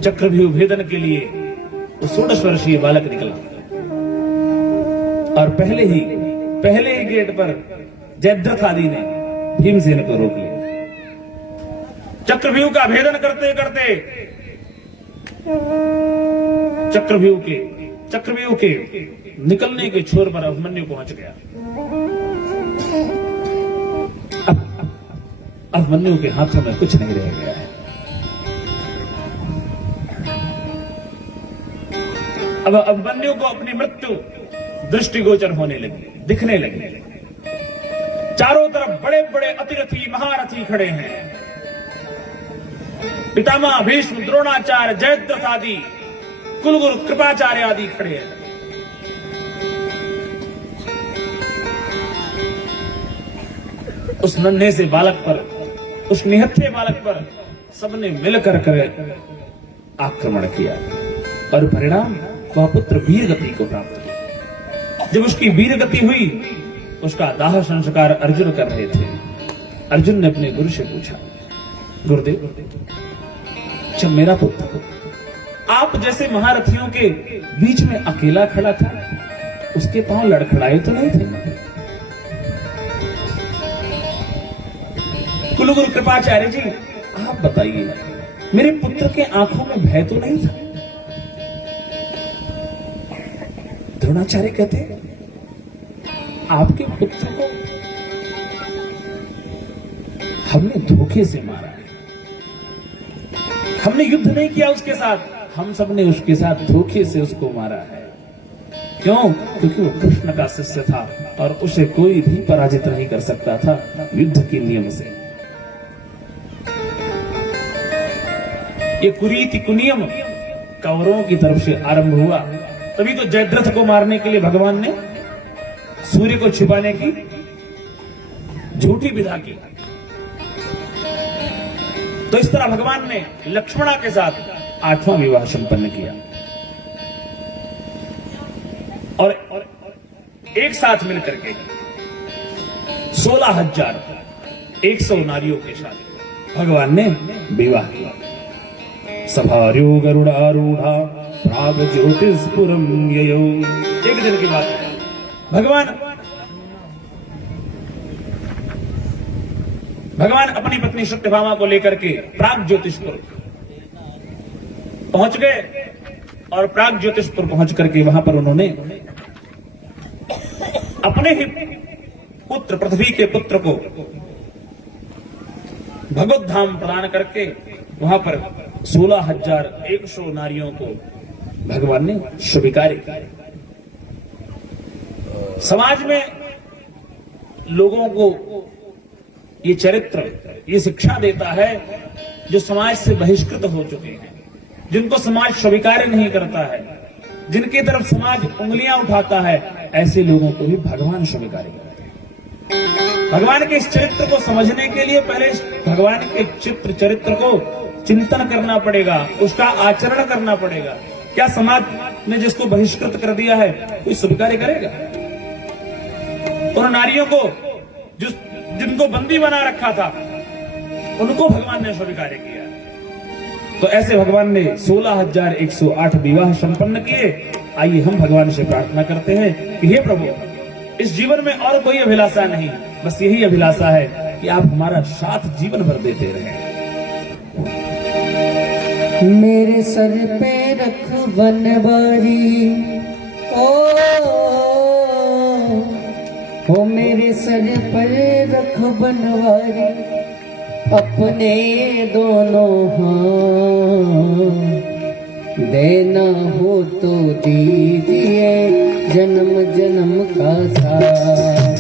चक्रव्यूह भेदन के लिए वो 16 वर्षीय बालक निकला, और पहले ही गेट पर जयद्रथ आदि ने भीमसेन को रोक लिया। चक्रव्यूह का भेदन करते करते चक्रव्यूह के निकलने के छोर पर अभिमन्यु पहुंच गया। अब अभिमन्यु के हाथों में कुछ नहीं रह गया है। अब अभिमन्यु को अपनी मृत्यु दृष्टिगोचर होने लगी, दिखने लगी। चारों तरफ बड़े बड़े अतिरथी महारथी खड़े हैं। पितामह भीष्म, द्रोणाचार्य, जयद्रथ आदि, कुलगुरु कृपाचार्य आदि खड़े हैं। उस नन्हे से बालक पर, उस निहत्थे बालक पर सबने मिलकर आक्रमण किया, और परिणाम वह पुत्र वीर गति को प्राप्त हुआ। जब उसकी वीर गति हुई, उसका दाह संस्कार अर्जुन कर रहे थे। अर्जुन ने अपने गुरु से पूछा, गुरुदेव, जब मेरा पुत्र आप जैसे महारथियों के बीच में अकेला खड़ा था, उसके पांव लड़खड़ाए तो नहीं थे? कुलगुरु कृपाचार्य जी, आप बताइए, मेरे पुत्र के आंखों में भय तो नहीं था? द्रोणाचार्य कहते, आपके पुत्र को हमने धोखे से मारा है, हमने युद्ध नहीं किया उसके साथ, हम सबने उसके साथ धोखे से उसको मारा है। क्यों? क्योंकि वो कृष्ण का शिष्य था और उसे कोई भी पराजित नहीं कर सकता था युद्ध के नियम से। ये कुरीति कुनियम कौरवों की तरफ से आरंभ हुआ। तभी तो जयद्रथ को मारने के लिए भगवान ने सूर्य को छिपाने की झूठी विधा की। तो इस तरह भगवान ने लक्ष्मणा के साथ 8वां विवाह संपन्न किया, और एक साथ मिलकर के 16,100 नारियों के साथ भगवान ने विवाह किया। सभार्यो गरुड़ारूढ़ा प्राग ज्योतिष्पुरम ययो। एक दिन की बात है, भगवान भगवान अपनी पत्नी सत्यभामा को लेकर के प्राग ज्योतिषपुर पहुंच गए और प्राग ज्योतिषपुर पहुंच करके वहां पर उन्होंने अपने ही पुत्र पृथ्वी के पुत्र को भगवत धाम प्रदान करके वहां पर 16,100 नारियों को भगवान ने स्वीकार किया। समाज में लोगों को ये चरित्र ये शिक्षा देता है जो समाज से बहिष्कृत हो चुके हैं, जिनको समाज स्वीकार नहीं करता है, जिनकी तरफ समाज उंगलियां उठाता है, ऐसे लोगों को भी भगवान स्वीकार करते हैं। भगवान के इस चरित्र को समझने के लिए पहले भगवान के चरित्र को चिंतन करना पड़ेगा, उसका आचरण करना पड़ेगा। क्या समाज ने जिसको बहिष्कृत कर दिया है कोई स्वीकार करेगा? उन नारियों को जिनको बंदी बना रखा था उनको भगवान ने स्वीकार किया। तो ऐसे भगवान ने 16,108 विवाह संपन्न किए। आइए हम भगवान से प्रार्थना करते हैं कि हे प्रभु, इस जीवन में और कोई अभिलाषा नहीं, बस यही अभिलाषा है कि आप हमारा साथ जीवन भर देते रहें। मेरे सर पे रख बनवारी, ओ मेरे सर पर रख बनवारी, अपने दोनों हाथ, देना हो तो दीजिए जन्म जन्म का साथ,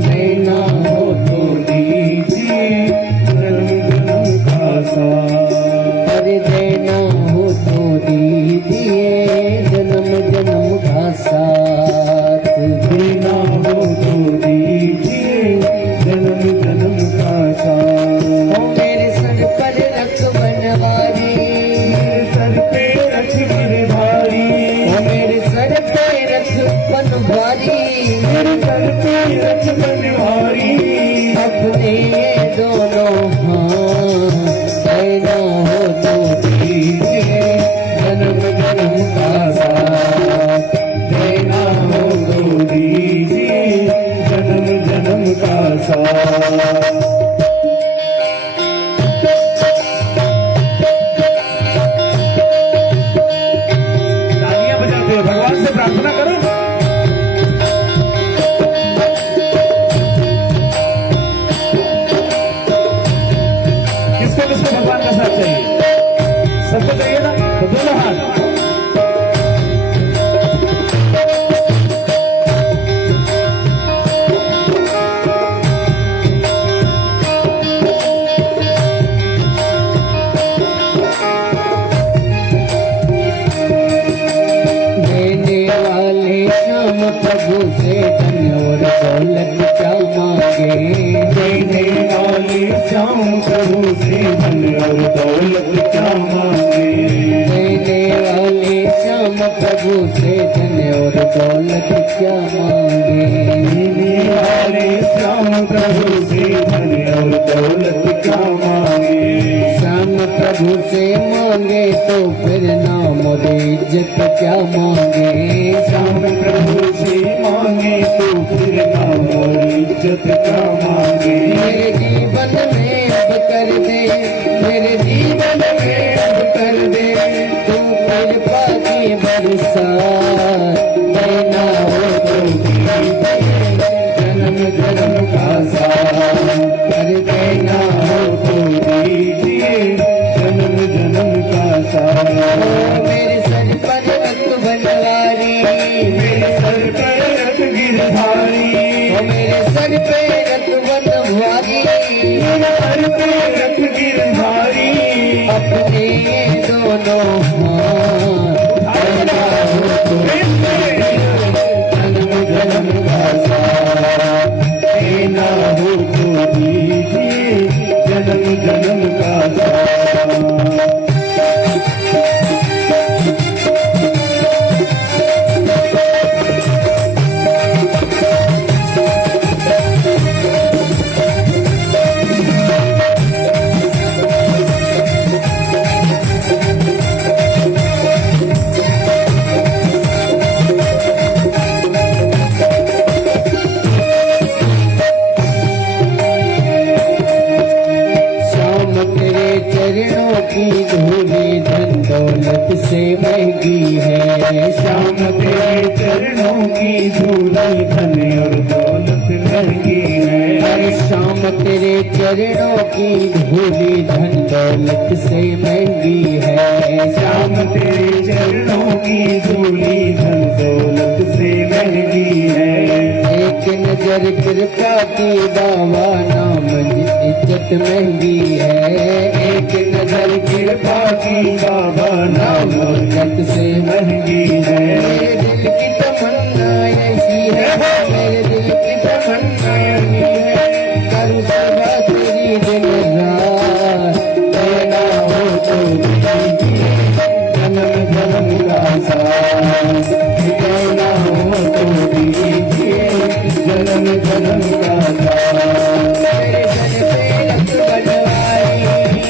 देना हो तो दीजिए जन्म जन्म का साथ, अरे देना हो तो दीजिए जन्म जन्म का साथ, देना हो तो दीजिए जन्म जन्म का साथ। ओ मेरे सर पर रख बनवारी, मेरे सर पे रख गिरधारी, ओ मेरे सर पे रख बनवारी, मेरे सर पे रख बनवारी, अपने दोनों हाथ, देना हो तो दीजिए जन्म जन्म का साथ, देना हो तो दीजिए जन्म जन्म का साथ। तालियां बजाते हुए भगवान से प्रार्थना करो। किसको किसको भगवान का साथ चाहिए? सबको चाहिए ना? तो दोनों हाथ। देने वाले श्याम प्रभु से धन और दौलत क्या मांगे, देने वाले श्याम प्रभु से धन और दौलत क्या मांगे, देने वाले श्याम प्रभु से धन और दौलत क्या मांगे, देने वाले श्याम प्रभु से धन और दौलत क्या मांगे, श्याम प्रभु से मांगे तो फिर नाम और इज्जत क्या मांगे, श्याम प्रभु से मांगे तो फिर नाम और इज्जत क्या मांगे, मेरे जीवन में अब कर दे, मेरे जीवन में अब कर दे, तू कृपा की बरसात, देना हो तो दीजिए जन्म जन्म का साथ, कर देना हो तो दीजिए जन्म जन्म का साथ। ओ मेरे सर पर रख बनवारी, मेरे सर पर रख गिरधारी, ओ मेरे सर पे रख बनवारी, मेरे सर पे रख गिरधारी, अपने दोनों हाथ, देना हो तो जन्म जन्म का साथ, देना हो तो दीजिए जन्म जन्म का साथ। की धूली धन दौलत से महंगी है। श्याम तेरे चरणों की धूली धन और दौलत महंगी है। हर शाम तेरे चरणों की धूली धन दौलत से महंगी है। श्याम तेरे चरणों की धूली धन दौलत से महंगी है। एक नजर कृपा की बाबा नाम इज्जत महंगी है। एक नजर कृपा की बाबा नाम इज्जत से महंगी है। मेरे दिल की तमन्ना ऐसी है, मेरे दिल की तमन्ना यही है, करूँ सेवा तेरी दिन रात। तेरा हो तो दीजिए जन्म जन्म का साथ। तेरा हो तो दीजिए जन्म जन्म का साथ। मेरे घर पे रख बनवाई,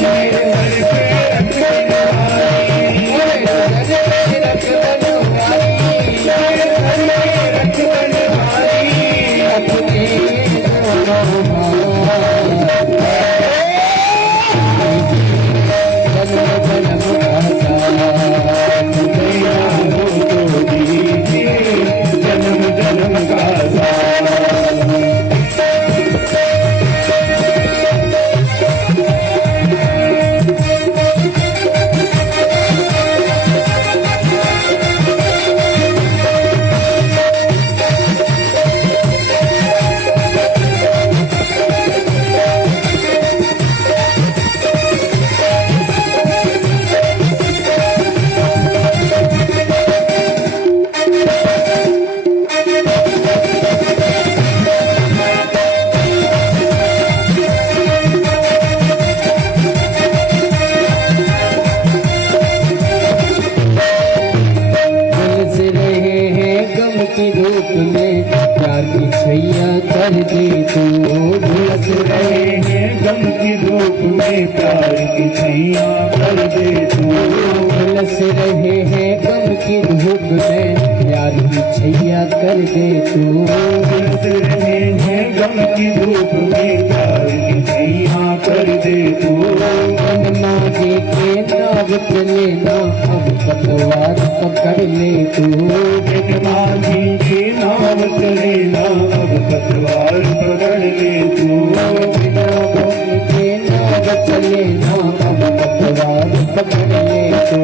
मेरे घर पे रख बनवाई, मेरे घर पे रख बनवाई, मेरे घर पे रख बनवाई, अपने दोनों हाथ। जन्म जन्म का साथ। तेरा हो तो दीजिए जन्म जन्म का साथ। बरस रहे हैं गम की धूप में, प्यार की छैया कर दे तू। बरस रहे हैं गम की धूप में प्यार की छैया कर दे तू। बरस रहे हैं गम की धूप में, प्यार की छैया कर दे तू। बरस रहे हैं गम की धूप में प्यार की छैया कर दे तू। माँ जी के नाव चले ना, अब पतवार पकड़ ले तू। माझी के नाम चले ना अब पतवार पकड़ ले तू। बिना भूमि के नाव चले ना, अब पतवार पकड़ ले तू।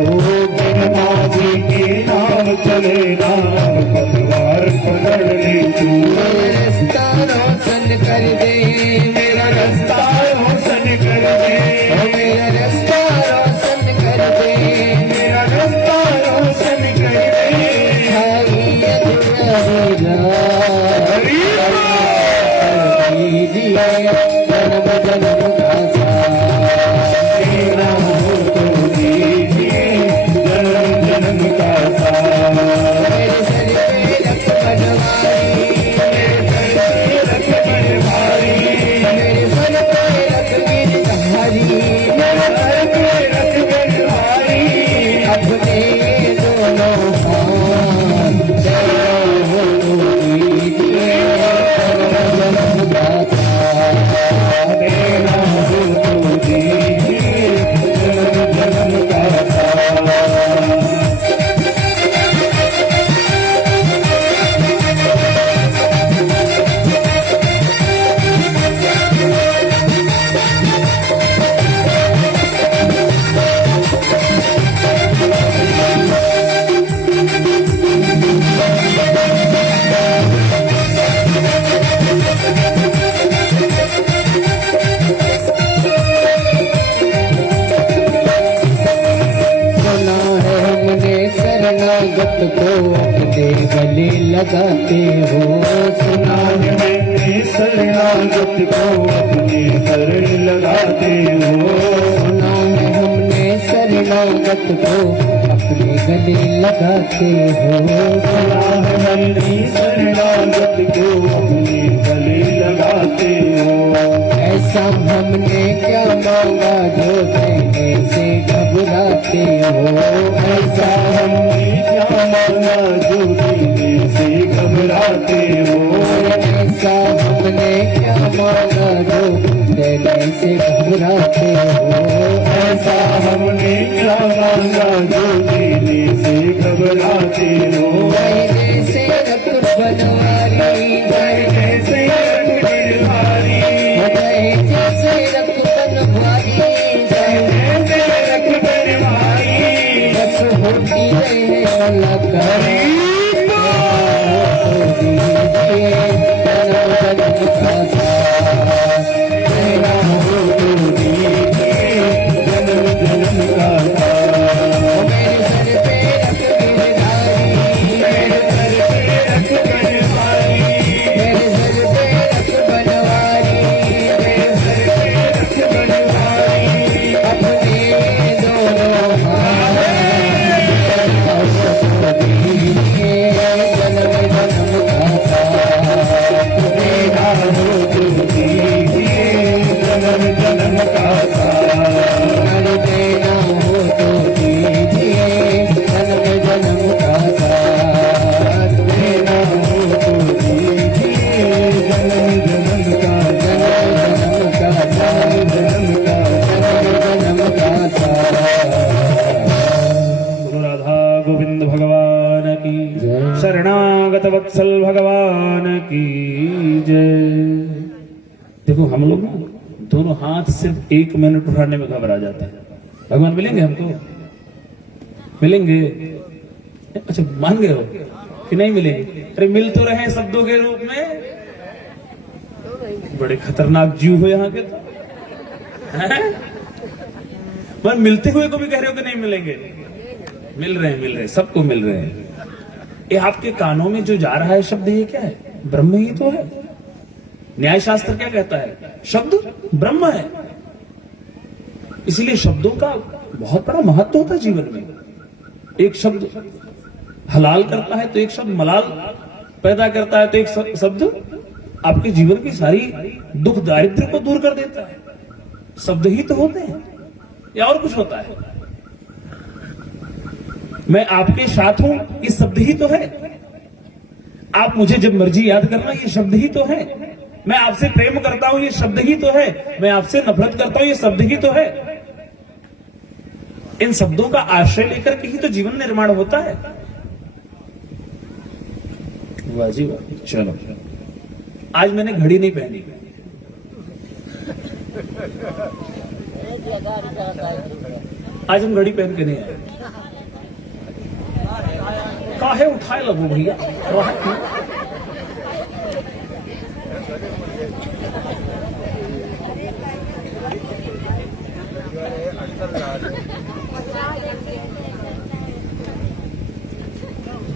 माझी के नाम चले ना अब पतवार पकड़ ले तू। मेरा रास्ता रोशन कर दे, मेरा रास्ता रोशन कर दे। मेरा रास्ता रोशन कर दे। मेरा रास्ता रोशन कर दे। खाई अधूरी रात, दीजिए जन्म जन्म का साथ। तेरा हो तो दीजिए जन्म जन्म का साथ। मेरे सर पे रख बनवाई, रख बनवारी, मेरे सर पे रख गिरधारी, मेरे सर पे रख बनवारी। अपने दोनों हाथ। तेरा हो तो दीजिए जन्म जन्म का साथ। तेरा हो तो दीजिए जन्म जन्म का साथ। सुना है हमने शरणागत को अपने गले लगाते हो। सुना आज मैंने शरणागत को अपने शरण लगाते हो। सुना है हमने शरणागत को अपने गले लगाते हो। सलाह मैंने शरणागत को अपने गले लगाते हो। ऐसा हमने क्या मांगा जो देने से घबराते हो। ऐसा हमने क्या मांगा जो देने से घबराते हो। ऐसा हमने क्या मांगा जो देने से घबराते हो। ऐसा हमने वत्सल भगवान की जय। देखो हम लोग ना दोनों हाथ सिर्फ 1 मिनट उठाने में घबरा जाते हैं। भगवान मिलेंगे हमको? मिलेंगे? अच्छा मान गए हो कि नहीं मिलेंगे? अरे मिल तो रहे शब्दों के रूप में। बड़े खतरनाक जीव हो यहाँ के तो पर मिलते हुए को भी कह रहे हो कि नहीं मिलेंगे? मिल रहे हैं, सबको मिल रहे हैं। ये आपके कानों में जो जा रहा है शब्द, ये क्या है? ब्रह्म ही तो है। न्याय शास्त्र क्या कहता है? शब्द ब्रह्म है। इसलिए शब्दों का बहुत बड़ा महत्व होता है जीवन में। एक शब्द हलाल करता है तो एक शब्द मलाल पैदा करता है, तो एक शब्द आपके जीवन की सारी दुख दारिद्र्य को दूर कर देता है। शब्द ही तो होते हैं, या और कुछ होता है? मैं आपके साथ हूं, ये शब्द ही तो है। आप मुझे जब मर्जी याद करना, ये शब्द ही तो है। मैं आपसे प्रेम करता हूं, ये शब्द ही तो है। मैं आपसे नफरत करता हूं, ये शब्द ही तो है। इन शब्दों का आश्रय लेकर के ही तो जीवन निर्माण होता है। वाह जी वाह। चलो, आज मैंने घड़ी नहीं पहनी। आज हम घड़ी पहन के नहीं आए। काहे उठाए लगो भैया?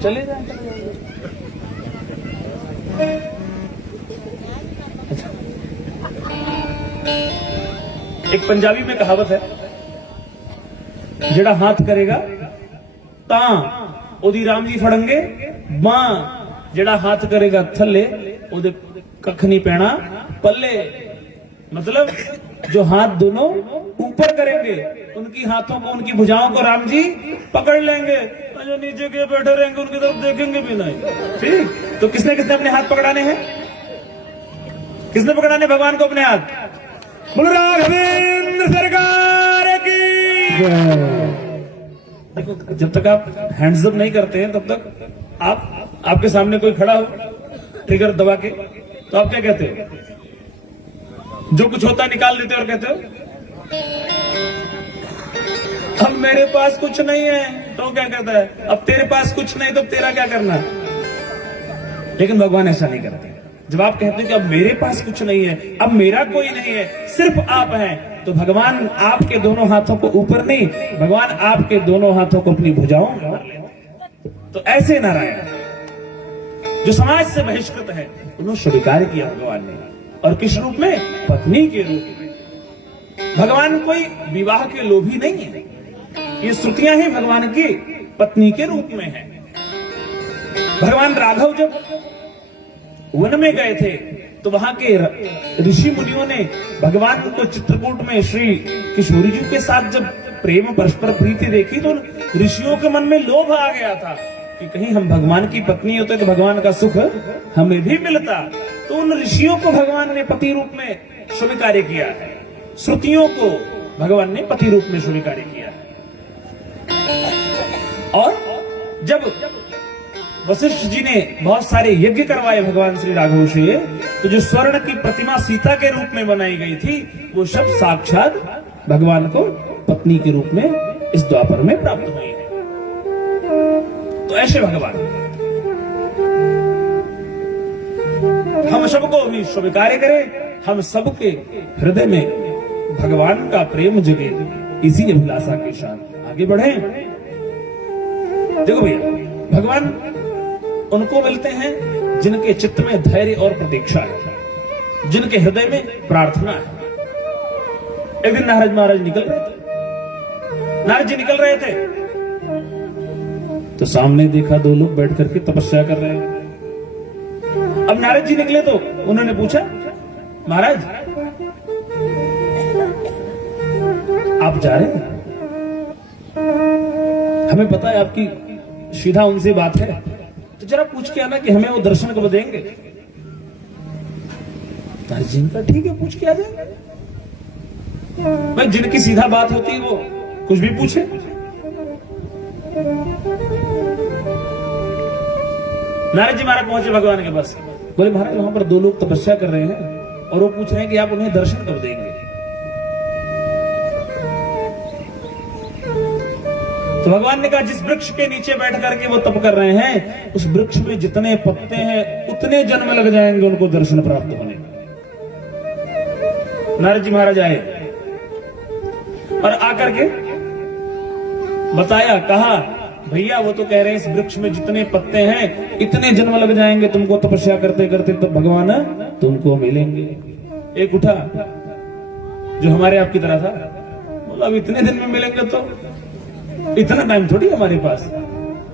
चले जाए। एक पंजाबी में कहावत है, जेड़ा हाथ करेगा तां ओदी राम जी फड़ेंगे बां, जेड़ा हाथ करेगा थल्ले ओदे कख नहीं पैना पल्ले। मतलब जो हाथ दोनों ऊपर करेंगे, उनकी हाथों को, उनकी भुजाओं को राम जी पकड़ लेंगे, और जो नीचे के बैठे रहेंगे उनकी तरफ देखेंगे भी नहीं। ठीक, तो किसने किसने अपने हाथ पकड़ाने हैं? किसने पकड़ाने भगवान को अपने हाथ? बोलो राघवेंद्र सरकार की। देखो, जब तक आप हैंड्स अप नहीं करते हैं तब तक आपके सामने कोई खड़ा हो ट्रिगर दबा के, तो आप क्या कहते हो? जो कुछ होता है निकाल देते हो और कहते हो अब मेरे पास कुछ नहीं है। तो क्या कहता है? अब तेरे पास कुछ नहीं तो तेरा क्या करना? लेकिन भगवान ऐसा नहीं करते। जब आप कहते हैं कि अब मेरे पास कुछ नहीं है, अब मेरा कोई नहीं है, सिर्फ आप हैं, तो भगवान आपके दोनों हाथों को ऊपर नहीं, भगवान आपके दोनों हाथों को अपनी भुजाओं में भर लेते। तो ऐसे नारायण जो समाज से बहिष्कृत है, उन्होंने स्वीकार किया भगवान ने, और किस रूप में? पत्नी के रूप में। भगवान कोई विवाह के लोभी नहीं है। ये श्रुतियां ही भगवान की पत्नी के रूप में है। भगवान राघव जब वन में गए थे तो वहां के ऋषि मुनियों ने भगवान को चित्रकूट में श्री किशोरी जी के साथ जब प्रेम परस्पर प्रीति देखी, तो ऋषियों के मन में लोभ आ गया था कि कहीं हम भगवान की पत्नी होते तो भगवान का सुख हमें भी मिलता। तो उन ऋषियों को भगवान ने पति रूप में स्वीकार किया है, श्रुतियों को भगवान ने पति रूप में स्वीकार किया है। और जब वशिष्ठ जी ने बहुत सारे यज्ञ करवाए भगवान श्री राघव से, तो जो स्वर्ण की प्रतिमा सीता के रूप में बनाई गई थी, वो सब साक्षात भगवान को पत्नी के रूप में इस द्वापर में प्राप्त हुई है। तो ऐसे भगवान हम सबको भी स्वीकार करें, हम सबके हृदय में भगवान का प्रेम जगे, इसी अभिलाषा के साथ आगे बढ़े। देखो भैया, भगवान उनको मिलते हैं जिनके चित्त में धैर्य और प्रतीक्षा है, जिनके हृदय में प्रार्थना है। एक दिन नारद महाराज निकल रहे थे, नारद जी निकल रहे थे, तो सामने देखा 2 लोग बैठ करके तपस्या कर रहे हैं। अब नारद जी निकले तो उन्होंने पूछा, महाराज आप जा रहे हैं? हमें पता है आपकी सीधा उनसे बात है, तो जरा पूछ के आना कि हमें वो दर्शन कब देंगे। नारद जी का ठीक है, पूछ के आ जाएंगे। भाई जिनकी सीधा बात होती है वो कुछ भी पूछे। नारद जी महाराज पहुंचे भगवान के पास, बोले महाराज वहां पर दो लोग तपस्या कर रहे हैं और वो पूछ रहे हैं कि आप उन्हें दर्शन कब देंगे। तो भगवान ने कहा जिस वृक्ष के नीचे बैठ करके वो तप कर रहे हैं उस वृक्ष में जितने पत्ते हैं उतने जन्म लग जाएंगे उनको दर्शन प्राप्त होने। नारद जी महाराज आए और आकर के बताया, कहा भैया वो तो कह रहे हैं इस वृक्ष में जितने पत्ते हैं इतने जन्म लग जाएंगे तुमको तपस्या करते करते, तब भगवान तुमको मिलेंगे। एक उठा जो हमारे आपकी तरह था, बोला अब इतने दिन में मिलेंगे तो इतना टाइम थोड़ी हमारे पास,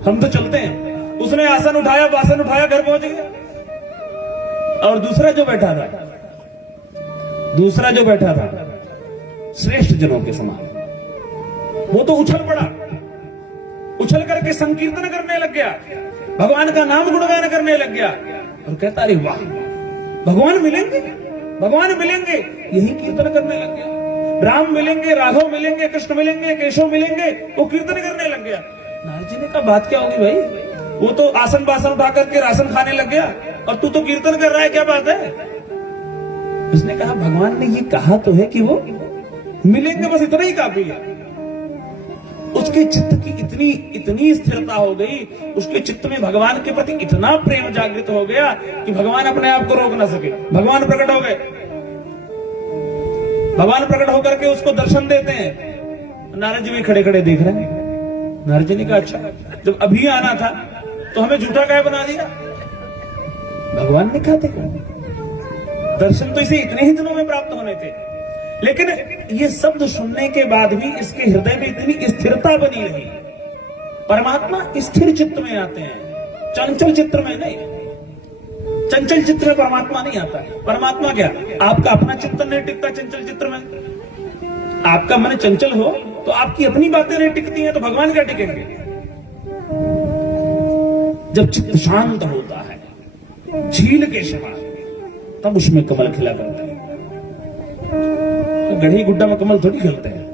हम तो चलते हैं। उसने आसन उठाया, बासन उठाया, घर पहुंच गया। और दूसरा जो बैठा था श्रेष्ठ जनों के समान, वो तो उछल पड़ा, उछल करके संकीर्तन करने लग गया, भगवान का नाम गुणगान करने लग गया और कहता अरे वाह भगवान मिलेंगे, भगवान मिलेंगे, यही कीर्तन करने लग गया। राम मिलेंगे, राघव मिलेंगे, कृष्ण मिलेंगे, केशव मिलेंगे, वो कीर्तन करने लग गया। नारद जी ने कहा बात क्या होगी भाई, वो तो आसन बासन उठा करके राशन खाने लग गया और तू तो कीर्तन कर रहा है, क्या बात है। उसने कहा भगवान ने ये कहा तो है कि वो मिलेंगे, बस इतना ही काफी है। उसके चित्त की इतनी स्थिरता हो गई, उसके चित्त में भगवान के प्रति इतना प्रेम जागृत हो गया कि भगवान अपने आप को रोक ना सके। भगवान प्रकट हो गए, भगवान प्रकट होकर के उसको दर्शन देते हैं। नारद जी भी खड़े खड़े देख रहे हैं। नारद जी ने कहा अच्छा जब अभी आना था तो हमें झूठा काय बना दिया। भगवान ने कहा था दर्शन तो इसे इतने ही दिनों में प्राप्त होने थे, लेकिन ये शब्द सुनने के बाद भी इसके हृदय में इतनी स्थिरता बनी रही। परमात्मा स्थिर चित्त में आते हैं, चंचल चित्र में नहीं। चंचल चित्र में परमात्मा नहीं आता। परमात्मा क्या, आपका अपना चित्त नहीं टिकता चंचल चित्र में। आपका मन चंचल हो तो आपकी अपनी बातें नहीं टिकती हैं, तो भगवान क्या टिकेंगे। जब चित्त शांत होता है झील के समान, तब उसमें कमल खिला करता है। तो गढ़ी गुड्डा में कमल थोड़ी खिलते हैं,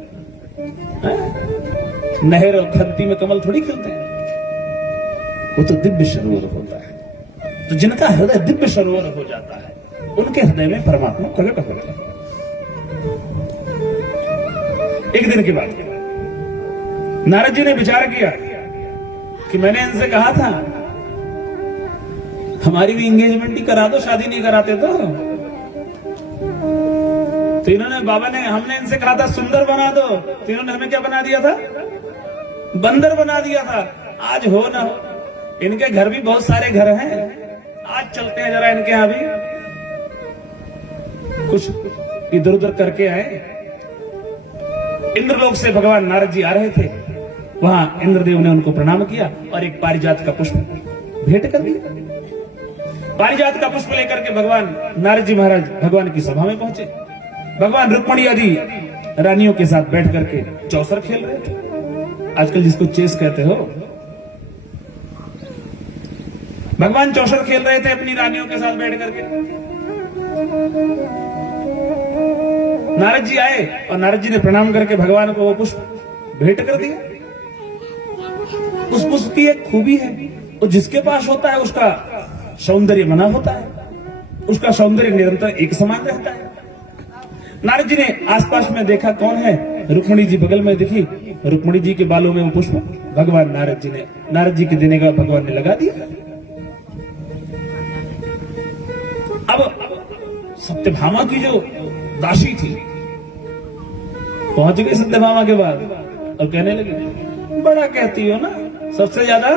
नहर और खत्ती में कमल थोड़ी खिलते हैं। वो तो दिव्य सरोवर होता है। तो जिनका हृदय दिव्य सरोवर हो जाता है उनके हृदय में परमात्मा प्रकट होता है। एक दिन की बात, नारद जी ने विचार किया कि मैंने इनसे कहा था हमारी भी एंगेजमेंट ही करा दो, शादी नहीं कराते तो इन्होंने हमने इनसे कहा था सुंदर बना दो, तो इन्होंने हमें क्या बना दिया था, बंदर बना दिया था। आज हो ना हो, इनके घर भी बहुत सारे घर हैं, आज चलते हैं जरा इनके यहां भी कुछ इधर उधर करके आए। इंद्रलोक से भगवान नारद जी आ रहे थे, वहां इंद्रदेव ने उनको प्रणाम किया और एक पारिजात का पुष्प भेंट कर दिया। पारिजात का पुष्प लेकर के भगवान नारद जी महाराज भगवान की सभा में पहुंचे। भगवान रुक्मिणी आदि रानियों के साथ बैठ करके चौसर खेल रहे थे, आजकल जिसको चेस कहते हो। भगवान चौसर खेल रहे थे अपनी रानियों के साथ बैठ करके। नारद जी आए और नारद जी ने प्रणाम करके भगवान को वो पुष्प भेंट कर दिया। उस पुष्प की एक खूबी है, वो जिसके पास होता है उसका सौंदर्य बना होता है, उसका सौंदर्य निरंतर एक समान रहता है। नारद जी ने आसपास में देखा कौन है, रुक्मिणी जी बगल में दिखी, रुक्मिणी जी के बालों में वो पुष्प भगवान नारद जी के देने का भगवान ने लगा दिया। अब सत्यभामा की जो दासी थी पहुंच गई सत्यभामा के बाद और कहने लगी बड़ा कहती हो ना, सबसे ज्यादा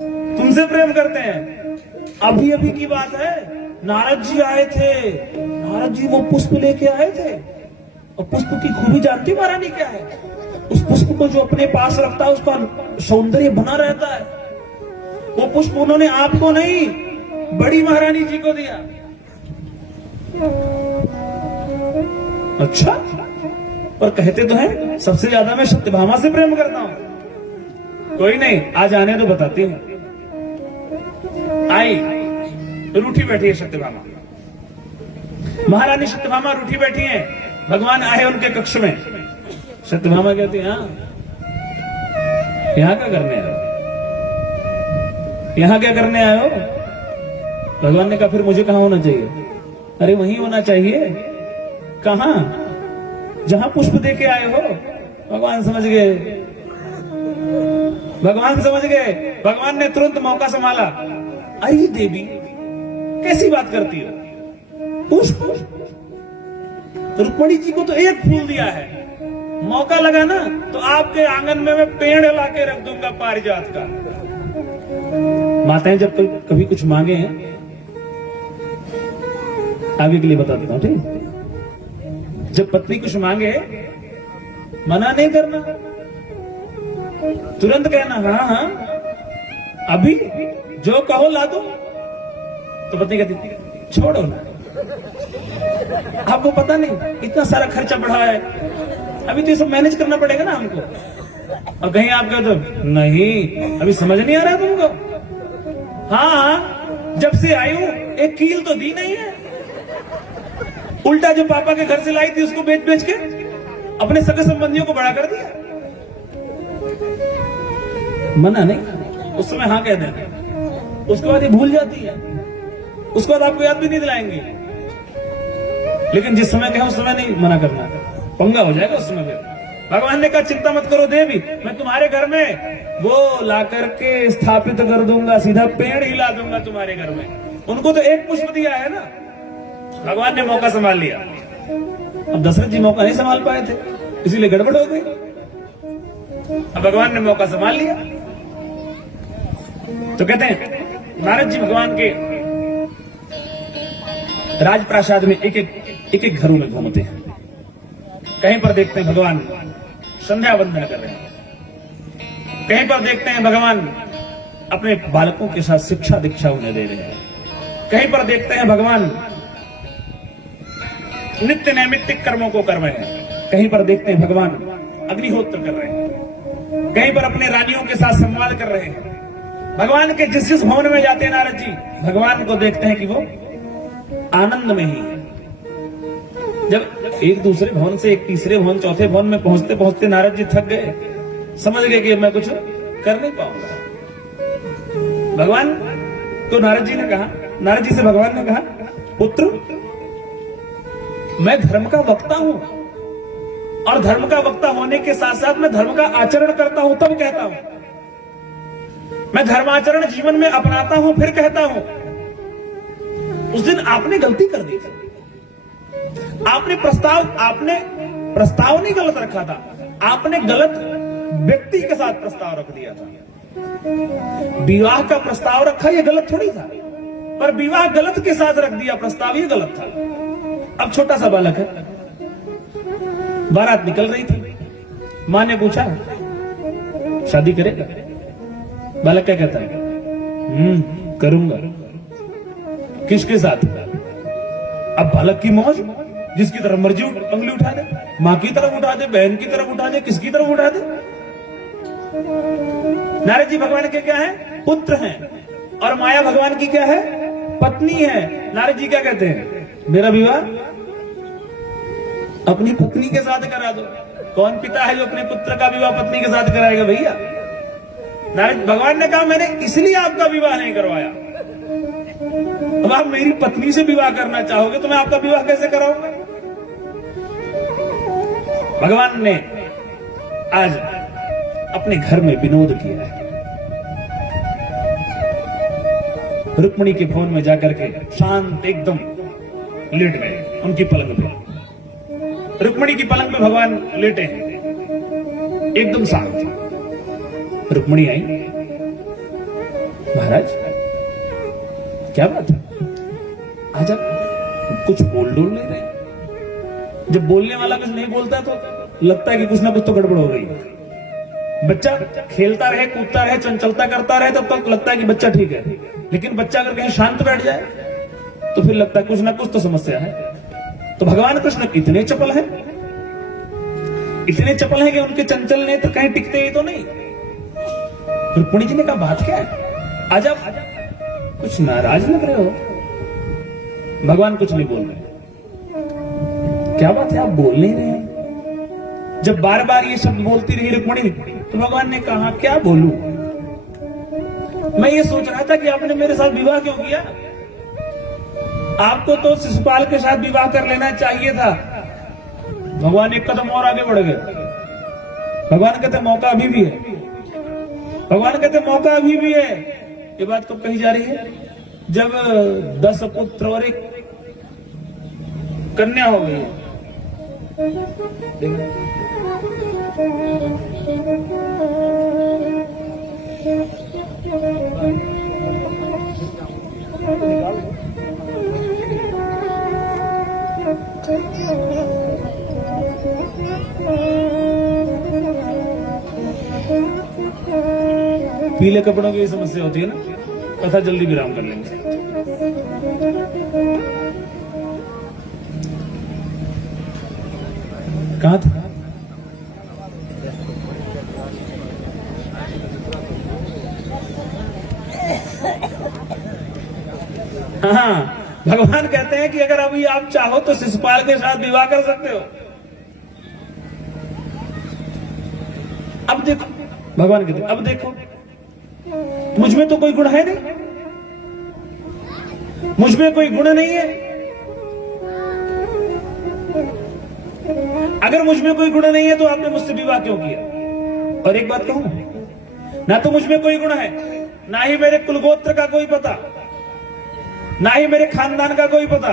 तुमसे प्रेम करते हैं। अभी अभी की बात है, नारद जी आए थे, नारद जी वो पुष्प लेके आए थे। और पुष्प की खूबी जानती महारानी क्या है, उस पुष्प को जो अपने पास रखता है उसका सौंदर्य बना रहता है। वो पुष्प उन्होंने आपको नहीं, बड़ी महारानी जी को दिया। अच्छा, और कहते तो हैं सबसे ज्यादा मैं सत्यभामा से प्रेम करता हूं। कोई नहीं, आज आने तो बताती हूं। आई, रूठी बैठी है सत्यभामा। महारानी सत्यभामा रूठी बैठी हैं, भगवान आए उनके कक्ष में। सत्यभामा कहती है हाँ, यहां क्या करने आए, यहां क्या करने आए हो? भगवान ने कहा फिर मुझे कहां होना चाहिए? अरे वहीं होना चाहिए। कहां? जहां पुष्प दे के आए हो। भगवान समझ गए, भगवान समझ गए। भगवान ने तुरंत मौका संभाला। अरे देवी कैसी बात करती हो? पुष्प? रुक्मणी जी को तो एक फूल दिया है, मौका लगा ना तो आपके आंगन में मैं पेड़ ला के रख दूंगा पारिजात का। माताएं जब कभी कुछ मांगे हैं, आगे के लिए बता देता हूं, ठीक? जब पत्नी कुछ मांगे मना नहीं करना, तुरंत कहना हाँ हाँ अभी जो कहो ला दो। तो पत्नी कहती छोड़ो ना, आपको पता नहीं इतना सारा खर्चा बढ़ा है, अभी तो ये सब मैनेज करना पड़ेगा ना हमको। और कहीं आप कहते हो नहीं अभी समझ नहीं आ रहा तुमको। हाँ जब से आई हूं एक कील तो दी नहीं है, उल्टा जो पापा के घर से लाई थी उसको बेच बेच के अपने सगे संबंधियों को बड़ा कर दिया। मना नहीं, उस समय हाँ कह देना, उसके बाद ये भूल जाती है, उसके बाद आपको याद भी नहीं दिलाएंगे। लेकिन जिस समय कहे उस समय नहीं मना करना, पंगा हो जाएगा उस समय फिर। भगवान ने कहा चिंता मत करो देवी, मैं तुम्हारे घर में वो ला करके स्थापित कर दूंगा, सीधा पेड़ ही ला दूंगा तुम्हारे घर में। उनको तो एक पुष्प दिया है ना, भगवान ने मौका संभाल लिया। अब दशरथ जी मौका नहीं संभाल पाए थे, इसीलिए गड़बड़ हो गई। अब भगवान ने मौका संभाल लिया। तो कहते हैं नारद जी भगवान के राजप्रासाद में एक एक घरों में घूमते हैं। कहीं पर देखते हैं भगवान संध्या वंदन कर रहे हैं, कहीं पर देखते हैं भगवान अपने बालकों के साथ शिक्षा दीक्षा उन्हें दे रहे हैं, कहीं पर देखते हैं भगवान नित्य नैमित्तिक कर्मों को कर रहे हैं, कहीं पर देखते हैं भगवान अग्निहोत्र कर रहे हैं, कहीं पर अपने रानियों के साथ संवाद कर रहे हैं। भगवान के जिस जिस भवन में जाते हैं नारद जी, भगवान को देखते हैं कि वो आनंद में ही है। जब एक दूसरे भवन से एक तीसरे भवन चौथे भवन में पहुंचते पहुंचते नारद जी थक गए, समझ गए कि मैं कुछ कर नहीं पाऊंगा। भगवान तो नारद जी से भगवान ने कहा पुत्र मैं धर्म का वक्ता हूं, और धर्म का वक्ता होने के साथ साथ मैं धर्म का आचरण करता हूं, तब कहता हूं। मैं धर्माचरण जीवन में अपनाता हूं फिर कहता हूं। उस दिन आपने गलती कर दी थी, आपने प्रस्ताव नहीं गलत रखा था, आपने गलत व्यक्ति के साथ प्रस्ताव रख दिया था। विवाह का प्रस्ताव रखा ये गलत थोड़ी था, पर विवाह गलत के साथ रख दिया प्रस्ताव, ये गलत था। अब छोटा सा बालक है, बारात निकल रही थी, मां ने पूछा शादी करेगा? बालक क्या कहता है? करूंगा। किसके साथ? अब बालक की मौज, जिसकी तरफ मर्जी उंगली उठा दे, मां की तरफ उठा दे, बहन की तरफ उठा दे, किसकी तरफ उठा दे। नारद जी भगवान के क्या है? पुत्र हैं, और माया भगवान की क्या है? पत्नी है। नारद जी क्या कहते हैं? मेरा विवाह अपनी पत्नी के साथ करा दो। कौन पिता है जो अपने पुत्र का विवाह पत्नी के साथ कराएगा भैया? नारद भगवान ने कहा मैंने इसलिए आपका विवाह नहीं करवाया। अब आप मेरी पत्नी से विवाह करना चाहोगे तो मैं आपका विवाह कैसे कराऊंगा? भगवान ने आज अपने घर में विनोद किया है। रुक्मिणी के भवन में जाकर के शांत एकदम लेट गए उनकी पलंग पे। रुक्मिणी की पलंग पे भगवान लेटे हैं, एकदम शांत। रुक्मिणी आई, महाराज क्या बात है, आज आप कुछ बोल डोल नहीं रहे? जब बोलने वाला कुछ नहीं बोलता तो लगता है कि कुछ ना कुछ तो गड़बड़ हो गई। बच्चा खेलता रहे, कूदता रहे, चंचलता करता रहे तब तक लगता है कि बच्चा ठीक है, लेकिन बच्चा अगर कहीं शांत बैठ जाए तो फिर लगता है कुछ ना कुछ तो समस्या है। तो भगवान कृष्ण इतने चपल हैं कि उनके चंचल नेत्र कहीं टिकते ही तो नहीं। रुक्मिणी जी ने कहा बात क्या है, आज आप कुछ नाराज लग रहे हो? भगवान कुछ नहीं बोल रहे। क्या बात है, आप बोल नहीं रहे हैं? जब बार बार ये शब्द बोलती रही रुक्मिणी तो भगवान ने कहा क्या बोलूं? मैं ये सोच रहा था कि आपने मेरे साथ विवाह क्यों किया। आपको तो शिशुपाल के साथ विवाह कर लेना चाहिए था। भगवान एक कदम और आगे बढ़ गए। भगवान कहते मौका अभी भी है। भगवान कहते मौका अभी भी है। ये बात कब कही जा रही है? जब 10 पुत्र और 1 कन्या हो गई। पीले कपड़ों की समस्या होती है ना, कथा जल्दी विराम कर लेंगे। कहां था? हाँ, भगवान कहते हैं कि अगर अभी आप चाहो तो शिशुपाल के साथ विवाह कर सकते हो। अब देखो, भगवान कहते हैं अब देखो, मुझ में तो कोई गुण है नहीं, मुझ में कोई गुण नहीं है। अगर मुझ में कोई गुण नहीं है तो आपने मुझसे विवाह क्यों किया? और एक बात कहूं, ना तो मुझ में कोई गुण है, ना ही मेरे कुलगोत्र का कोई पता, ना ही मेरे खानदान का कोई पता।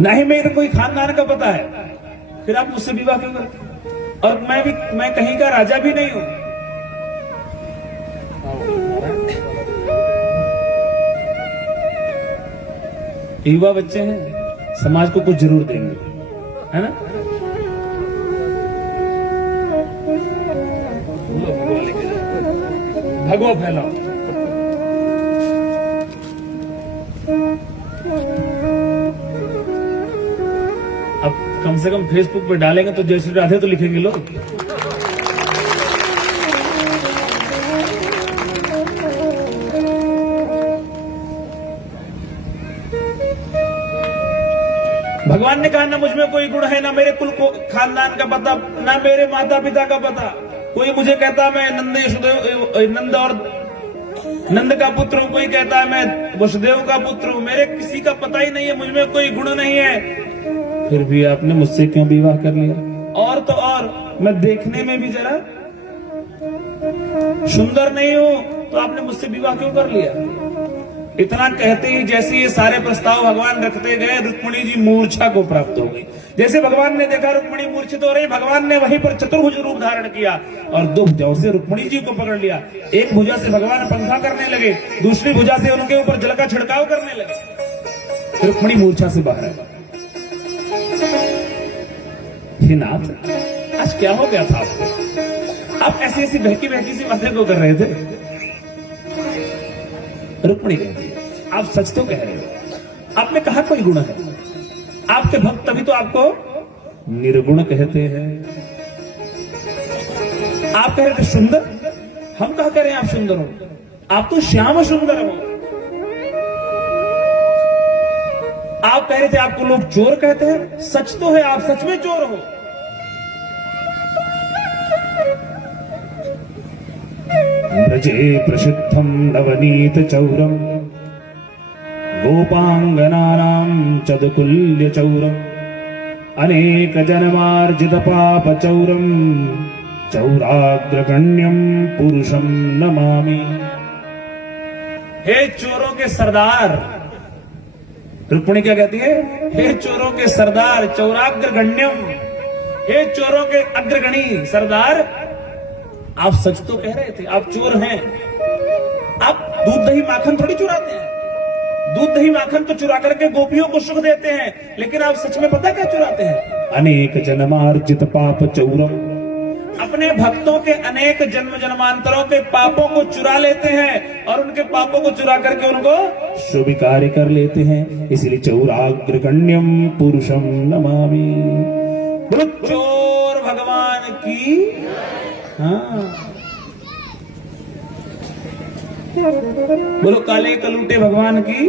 ना ही मेरे कोई खानदान का पता है, फिर आप मुझसे विवाह क्यों करते? और मैं कहीं का राजा भी नहीं हूं। युवा बच्चे हैं, समाज को कुछ जरूर देंगे, है ना? भगवा फैलाओ। अब कम से कम फेसबुक पे डालेंगे तो जय श्री राधे तो लिखेंगे लोग। भगवान ने कहा ना मुझ में कोई गुण है, ना मेरे कुल को खानदान का पता, ना मेरे माता पिता का पता। कोई मुझे कहता मैं नंद और नंद का पुत्र हूं, कोई कहता है मैं वसुदेव का पुत्र हूं। मेरे किसी का पता ही नहीं है, मुझ में कोई गुण नहीं है। फिर भी आपने मुझसे क्यों विवाह कर लिया? और तो और मैं देखने में भी जरा सुंदर नहीं हूं, तो आपने मुझसे विवाह क्यों कर लिया? इतना कहते ही जैसे ये सारे प्रस्ताव भगवान रखते गए, रुक्मिणी जी मूर्छा को प्राप्त हो गई। जैसे भगवान ने देखा रुक्मिणी मूर्छित हो रही, भगवान ने वहीं पर चतुर्भुज रूप धारण किया और 2 भुजाओं से रुक्मिणी जी को पकड़ लिया। एक भुजा से भगवान पंखा करने लगे, दूसरी भुजा से उनके ऊपर जल का छिड़काव करने लगे। रुक्मिणी मूर्छा से बाहर आई। हे नाथ, आज क्या हो गया था आपको? आप ऐसी ऐसी बहकी बहकी सी बातें को कर रहे थे। रुक्मिणी कहती है आप सच तो कह रहे हो, आपने कहा कोई गुण है। आपके भक्त तभी तो आपको निर्गुण कहते हैं। आप कह रहे थे सुंदर, हम कहा कह रहे हैं आप सुंदर हो? आप तो श्याम सुंदर हो। आप कह रहे थे आपको लोग चोर कहते हैं, सच तो है आप सच में चोर हो। ब्रजे प्रसिद्धं नवनीत चौरम गोपांगनानां चदकुल्य चौरम अनेक जन्मार्जित पाप चौरम चौराग्रगण्यम पुरुषम नमामि। हे चोरों के सरदार, रुक्मिणी क्या कहती है? हे चोरों के सरदार चौराग्रगण्यम, हे चोरों के अग्रगणी सरदार, आप सच तो कह रहे थे, आप चोर हैं। आप दूध दही माखन थोड़ी चुराते हैं। दूध दही माखन तो चुरा करके गोपियों को सुख देते हैं, लेकिन आप सच में पता क्या चुराते हैं? अनेक जन्मार्जित पाप चौरम, अपने भक्तों के अनेक जन्म जन्मांतरों के पापों को चुरा लेते हैं और उनके पापों को चुरा करके उनको स्वीकार कर लेते हैं। इसलिए चौराग्रगण्यम पुरुषम नमामि। बोलो चोर भगवान की। हाँ, बोलो काले कलूटे भगवान की।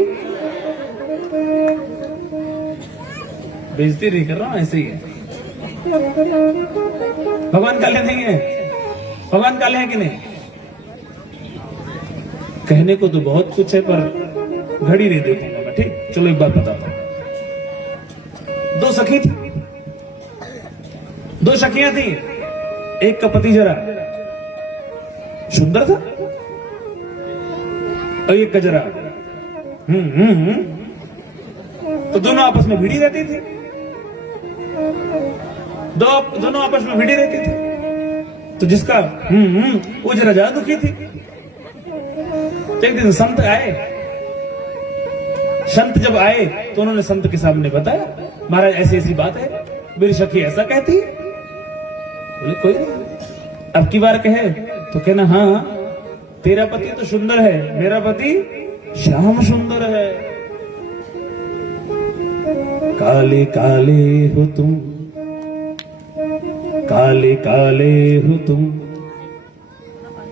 बेइज्जती नहीं कर रहा हूं, ऐसे ही है। भगवान काले नहीं है? भगवान काले हैं कि नहीं? कहने को तो बहुत कुछ है, पर घड़ी नहीं देखूंगा मैं, ठीक? चलो एक बात बताता हूं। दो सखी थी, दो सखियां थी। एक का पति जरा सुंदर था और एक का जरा तो दोनों आपस में भिड़ी रहती थी। दोनों आपस में भिड़ी रहती थी। तो जिसका वो जरा ज्यादा दुखी थी। तो एक दिन संत आए। संत जब आए तो उन्होंने संत के सामने बताया, महाराज ऐसी ऐसी बात है, मेरी सखी ऐसा कहती है। बोले कोई नहीं, अब की बार कहे तो कहना हाँ तेरा पति तो सुंदर है, मेरा पति श्याम सुंदर है। काले काले हो तुम, काले काले हो तुम,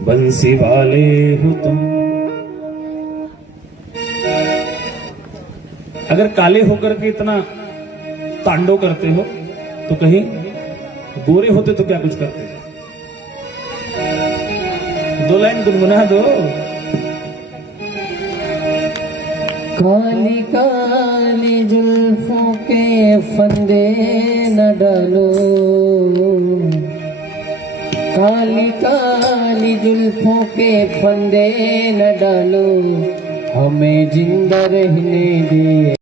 बंसी वाले हो तुम। अगर काले होकर के इतना तांडव करते हो तो कहीं गोरे होते तो क्या कुछ करते? दो लाइन गुनगुना दो। काली काली जुल्फों के फंदे न डालो, काली काली जुल्फों के फंदे न डालो, हमें जिंदा रहने दे।